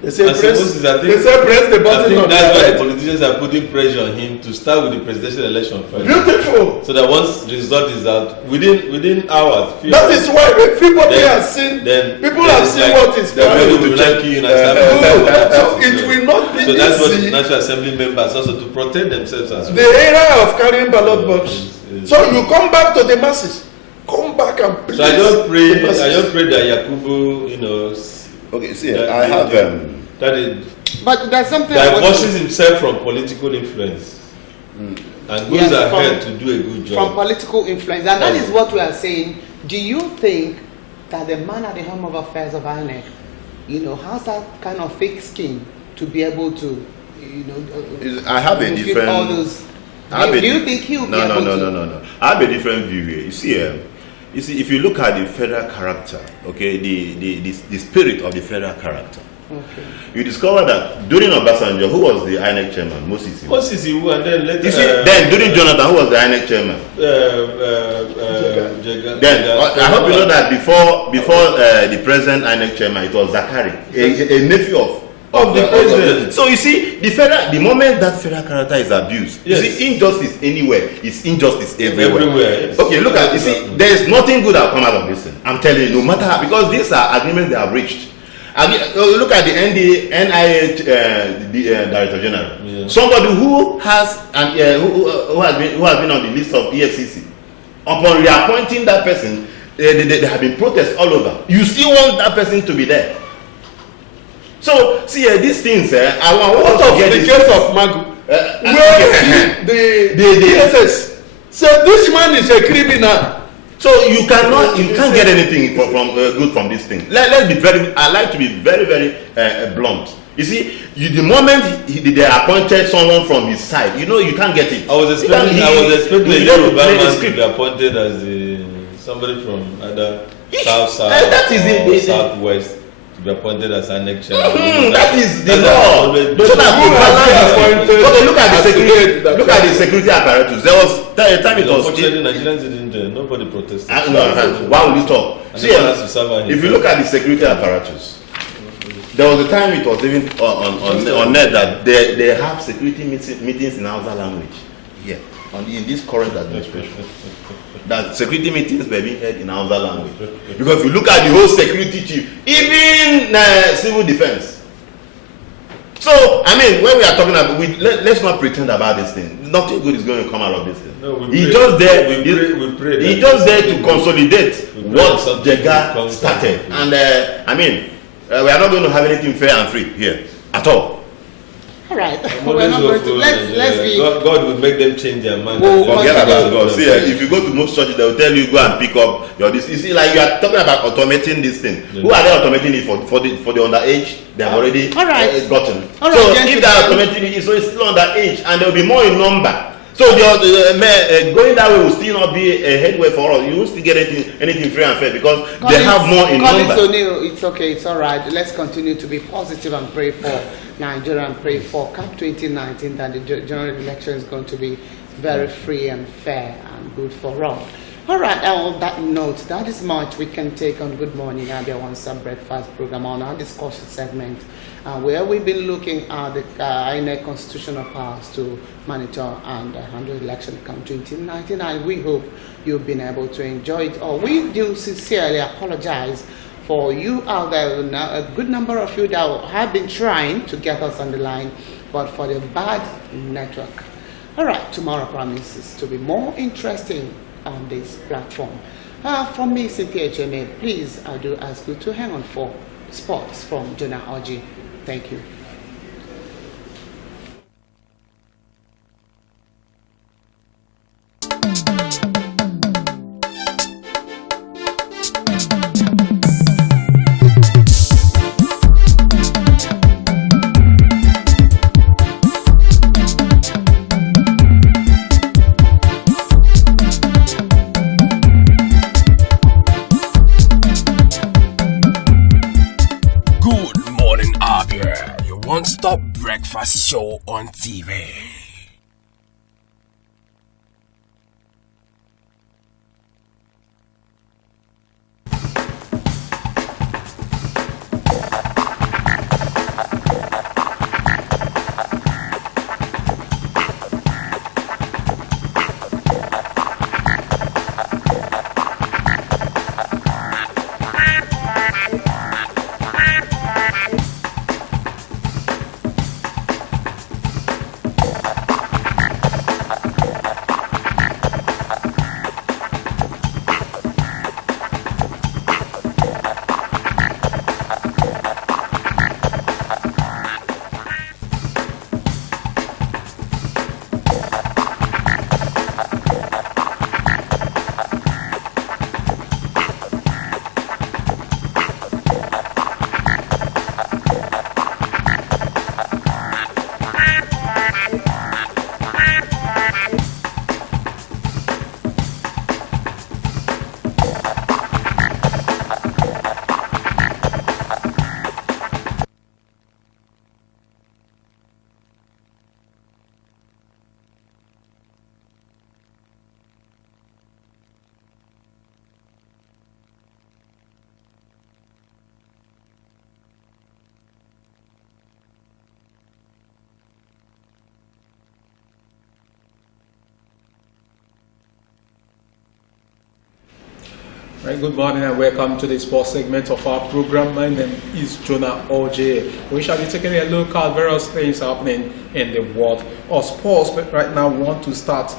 They say press the button. I think that's why the politicians are putting pressure on him to start with the presidential election first. Beautiful. So that once the result is out, within hours. That is why everybody has seen. People have seen what is coming. So it will not be easy. So that's what the National Assembly members also to protect themselves as well. The era of carrying ballot box. So you come back to the masses. come back and please. So I just pray that Yakubu, Okay, see, I have that is But there's something divorces himself from political influence and goes ahead to do a good job. From political influence, and that is what we are saying. Do you think that the man at the helm of affairs of INEC, has that kind of thick skin to be able to, I have a different. All those, do you think he'll be able to? No. I have a different view here. You see, if you look at the federal character, okay, the spirit of the federal character, okay, you discover that during Obasanjo, who was the INEC chairman? Moses Iwu, and then later. You see, then during Jonathan, who was the INEC chairman? Then I hope you know that before the present INEC chairman, it was Zakari, a nephew of the president. So you see, the moment that federal character is abused, you see, injustice anywhere is injustice everywhere. Yes. Okay, look at, you see, there is nothing good that will come out of this thing. I'm telling you, no matter how, because these are agreements they have reached. Look at the NIH Director General. Yeah. Somebody who has who has been on the list of EFCC. Upon reappointing that person, there have been protests all over. You still want that person to be there. So see, these things. I want to get the case of Magu, where the SS said this man is a criminal. So you can't get anything from good from this thing. Let's be I like to be very, very blunt. You see, the moment they appointed someone from his side, you can't get it. I was expecting a Yoruba man to be appointed as somebody from either south or southwest to be appointed as an next chairman. That is the law. Okay, look at the security apparatus. There was a time it was. Unfortunately, Nigerians didn't. Nobody protested. Why would you talk? See, if you look at the security apparatus, there was a time it was even on net that they have security meetings in Hausa language. Yeah, in this current administration, that security meetings were being held in Hausa language. Because if you look at the whole security chief, even civil defense. So, I mean, when we are talking about, let's not pretend about this thing. Nothing good is going to come out of this thing. No, He's just there to consolidate what Jega started. And, I mean, we are not going to have anything fair and free here at all. All right. We're not going to. Let's be. God will make them change their mind. Forget about God. See, if you go to most churches, they will tell you go and pick up your this. You see, like you are talking about automating this thing. Yeah. Who are they automating it for the underage? They have already gotten. So if they are automating it, so it's still underage, and there will be more in number. So going that way will still not be a headway for us. You won't still get anything free and fair because they have more in number. O'Neill, it's okay, it's all right. Let's continue to be positive and pray for Nigeria and pray for CAP 2019 that the general election is going to be very free and fair and good for all. All right, on that note, that is much we can take on Good Morning Abia One Sub Breakfast program on our discussion segment, where we've been looking at the INEC constitutional powers to monitor and handle election come 2019, and we hope you've been able to enjoy it. We do sincerely apologize for you out there, a good number of you that have been trying to get us on the line, but for the bad network. All right, tomorrow promises to be more interesting on this platform. From me, Cynthia Jeme, please, I do ask you to hang on for sports from Jonah Oji. Thank you. Stop breakfast show on TV. Right, good morning and welcome to the sports segment of our program. My name is Jonah OJ. We shall be taking a look at various things happening in the world of sports. But right now we want to start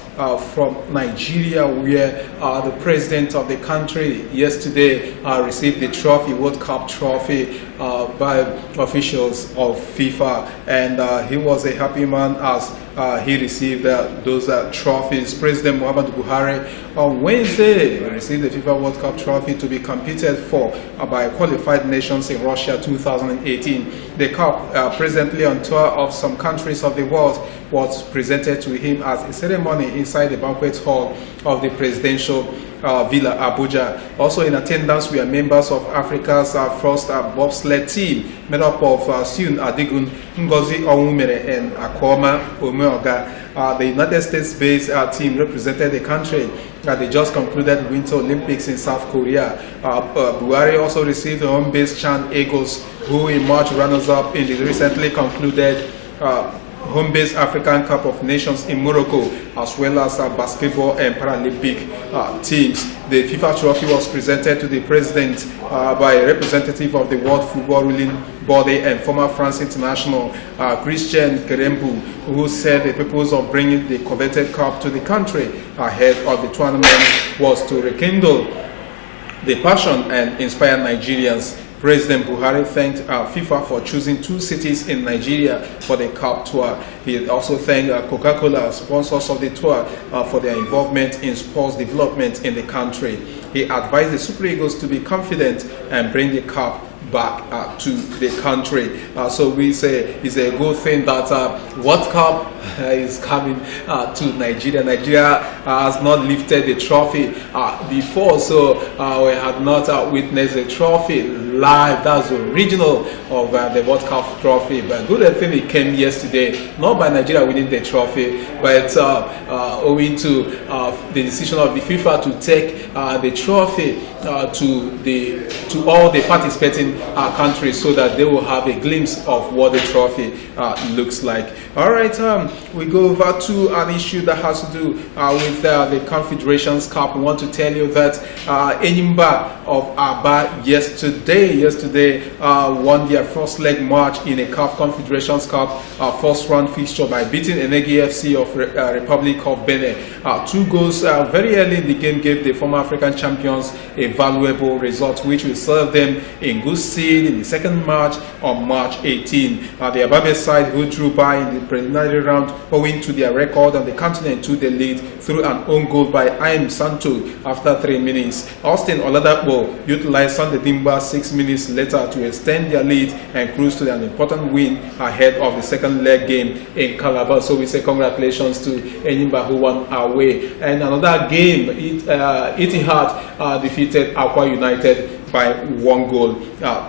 from Nigeria, where the president of the country yesterday received the trophy, World Cup trophy, by officials of FIFA, and he was a happy man as he received those trophies. President Muhammadu Buhari on Wednesday received the FIFA World Cup trophy to be competed for by qualified nations in Russia 2018. The cup, presently on tour of some countries of the world, was presented to him as a ceremony inside the banquet hall of the presidential Villa Abuja. Also in attendance were members of Africa's first bobsled team, made up of Siun Adigun, Ngozi Onwumere, and Akoma Omeoga. The United States-based team represented the country at the just concluded Winter Olympics in South Korea. Buhari also received the home-based Chan Eagles, who emerged runners-up in the recently concluded home-based African Cup of Nations in Morocco, as well as basketball and Paralympic teams. The FIFA trophy was presented to the president by a representative of the World Football Ruling Body and former France international Christian Kerembu, who said the purpose of bringing the coveted cup to the country ahead of the tournament was to rekindle the passion and inspire Nigerians. President Buhari thanked FIFA for choosing 2 cities in Nigeria for the Cup tour. He also thanked Coca-Cola, sponsors of the tour, for their involvement in sports development in the country. He advised the Super Eagles to be confident and bring the cup back to the country. So we say it's a good thing that World Cup is coming to Nigeria. Nigeria has not lifted the trophy before, so we have not witnessed the trophy live. That's the original of the World Cup trophy. But good thing it came yesterday, not by Nigeria winning the trophy, but owing to the decision of the FIFA to take the trophy to all the participating countries, so that they will have a glimpse of what the trophy looks like. All right, we go over to an issue that has to do with the Confederations Cup. We want to tell you that Enyimba of Abia yesterday won their first leg match in a CAF Confederations Cup first round fixture by beating Enegi FC of Republic of Benin. 2 goals very early in the game gave the former African champions a valuable result, which will serve them in good stead in the second match on March 18. The Abia side, who drew by in the preliminary round owing to their record on the continent, to the lead through an own goal by Aim Santo after 3 minutes. Austin Oladapo utilized Sunday Dimba 6 minutes later to extend their lead and cruise to an important win ahead of the second leg game in Calabar. So we say congratulations to Enyimba, who won away. And another game, Etihad defeated Akwa United by 1 goal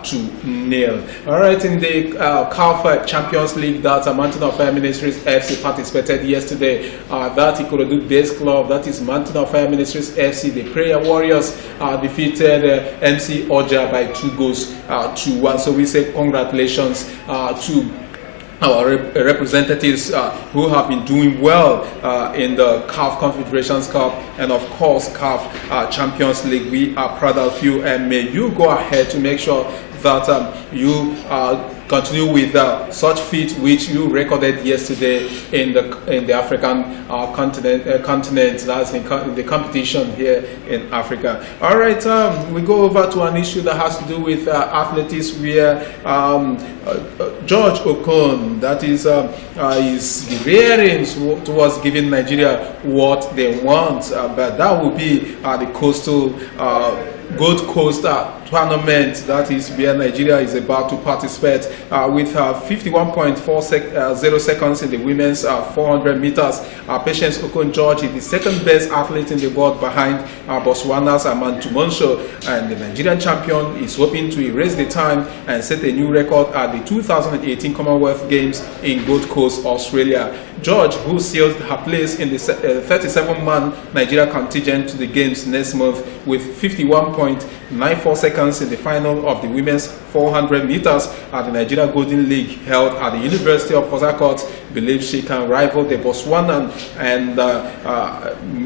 to 0. All right, in the CAF Champions League, that Mountain of Fire Ministries FC participated yesterday. That Ikorodu-based club, that is Mountain of Fire Ministries FC, the Prayer Warriors, defeated MC Oja by 2 goals to 1. So we say congratulations to our representatives who have been doing well in the CAF Confederations Cup and of course CAF Champions League. We are proud of you, and may you go ahead to make sure that you continue with such feat which you recorded yesterday in the African continent. That's in the competition here in Africa. All right, we go over to an issue that has to do with athletics, where George Okon, that is rearing towards giving Nigeria what they want, but that will be the coastal Gold Coast tournament, that is where Nigeria is about to participate with 51.40 seconds in the women's 400 meters. Patience Okon George is the second best athlete in the world behind Botswana's Amantu Monsho, and the Nigerian champion is hoping to erase the time and set a new record at the 2018 Commonwealth Games in Gold Coast, Australia. George, who sealed her place in the 37-man Nigeria contingent to the Games next month with 51.90 94 seconds in the final of the women's 400 meters at the Nigeria Golden League held at the University of Port Harcourt, believes she can rival the Botswanan and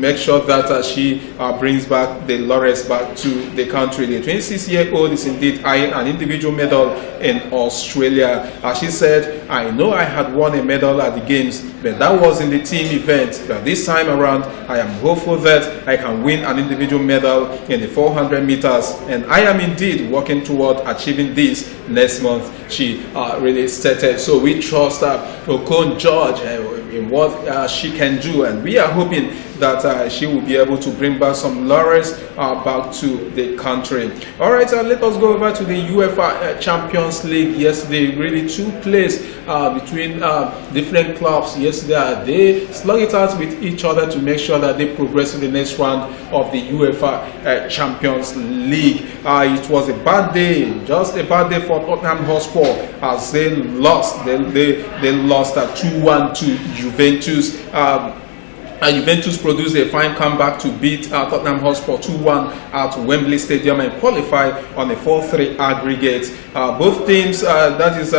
make sure that she brings back the laurels back to the country. The 26-year-old is indeed eyeing an individual medal in Australia. She said, "I know I had won a medal at the games, but that was in the team event. But this time around, I am hopeful that I can win an individual medal in the 400 meters, and I am indeed working toward achieving this next month," she really stated. So we trust Okon George in what she can do, and we are hoping that she will be able to bring back some laurels back to the country. All right, let us go over to the UEFA Champions League. Yesterday really took place between different clubs. Yesterday they slug it out with each other to make sure that they progress to the next round of the UEFA Champions League. It was a bad day, just a bad day for Tottenham Hotspur as they lost. They lost 2-1 to Juventus. Juventus produced a fine comeback to beat Tottenham Hotspur 2-1 at Wembley Stadium and qualify on a 4-3 aggregate. Both teams, that is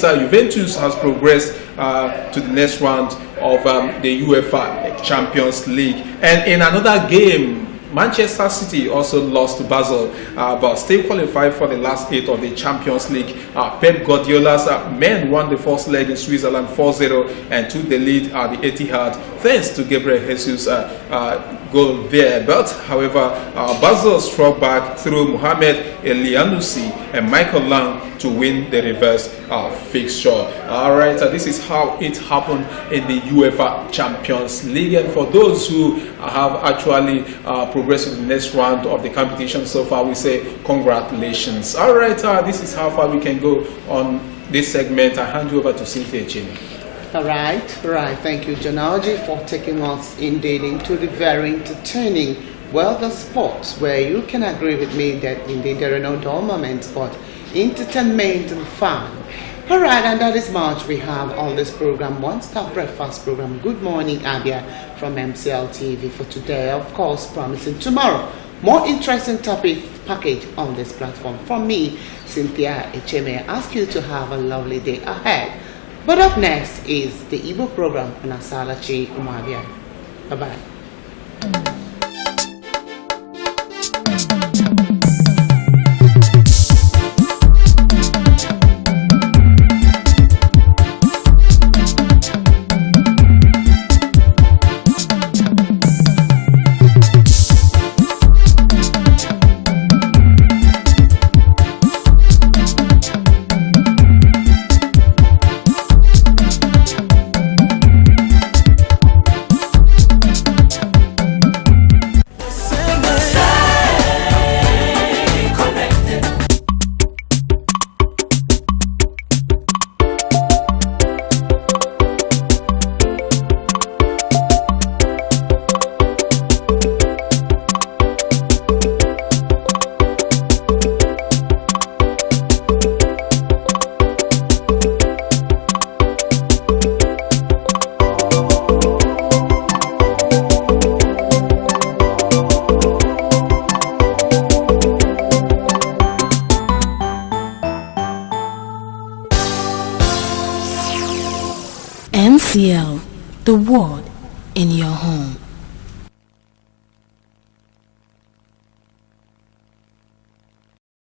Juventus has progressed to the next round of the UEFA Champions League. And in another game, Manchester City also lost to Basel, but still qualified for the last 8 of the Champions League. Pep Guardiola's men won the first leg in Switzerland 4-0 and took the lead at the Etihad thanks to Gabriel Jesus' goal there. But however, Basel struck back through Mohamed Elianousi and Michael Lang to win the reverse fixture. All right, this is how it happened in the UEFA Champions League. And for those who have actually progressed to the next round of the competition so far, we say congratulations. All right, this is how far we can go on this segment. I hand you over to Cynthia Chini. All right. Thank you, Jonaji, for taking us indeed into the very entertaining world of sports, where you can agree with me that indeed there are no dull moments, but entertainment and fun. All right, and that is much we have on this program, one-stop breakfast program, Good Morning Abia from MCL TV for today. Of course, promising tomorrow more interesting topic package on this platform. From me, Cynthia Echeme, I ask you to have a lovely day ahead. But up next is the Igbo program on Asalachi Umabia. Bye-bye. MCL, the word in your home.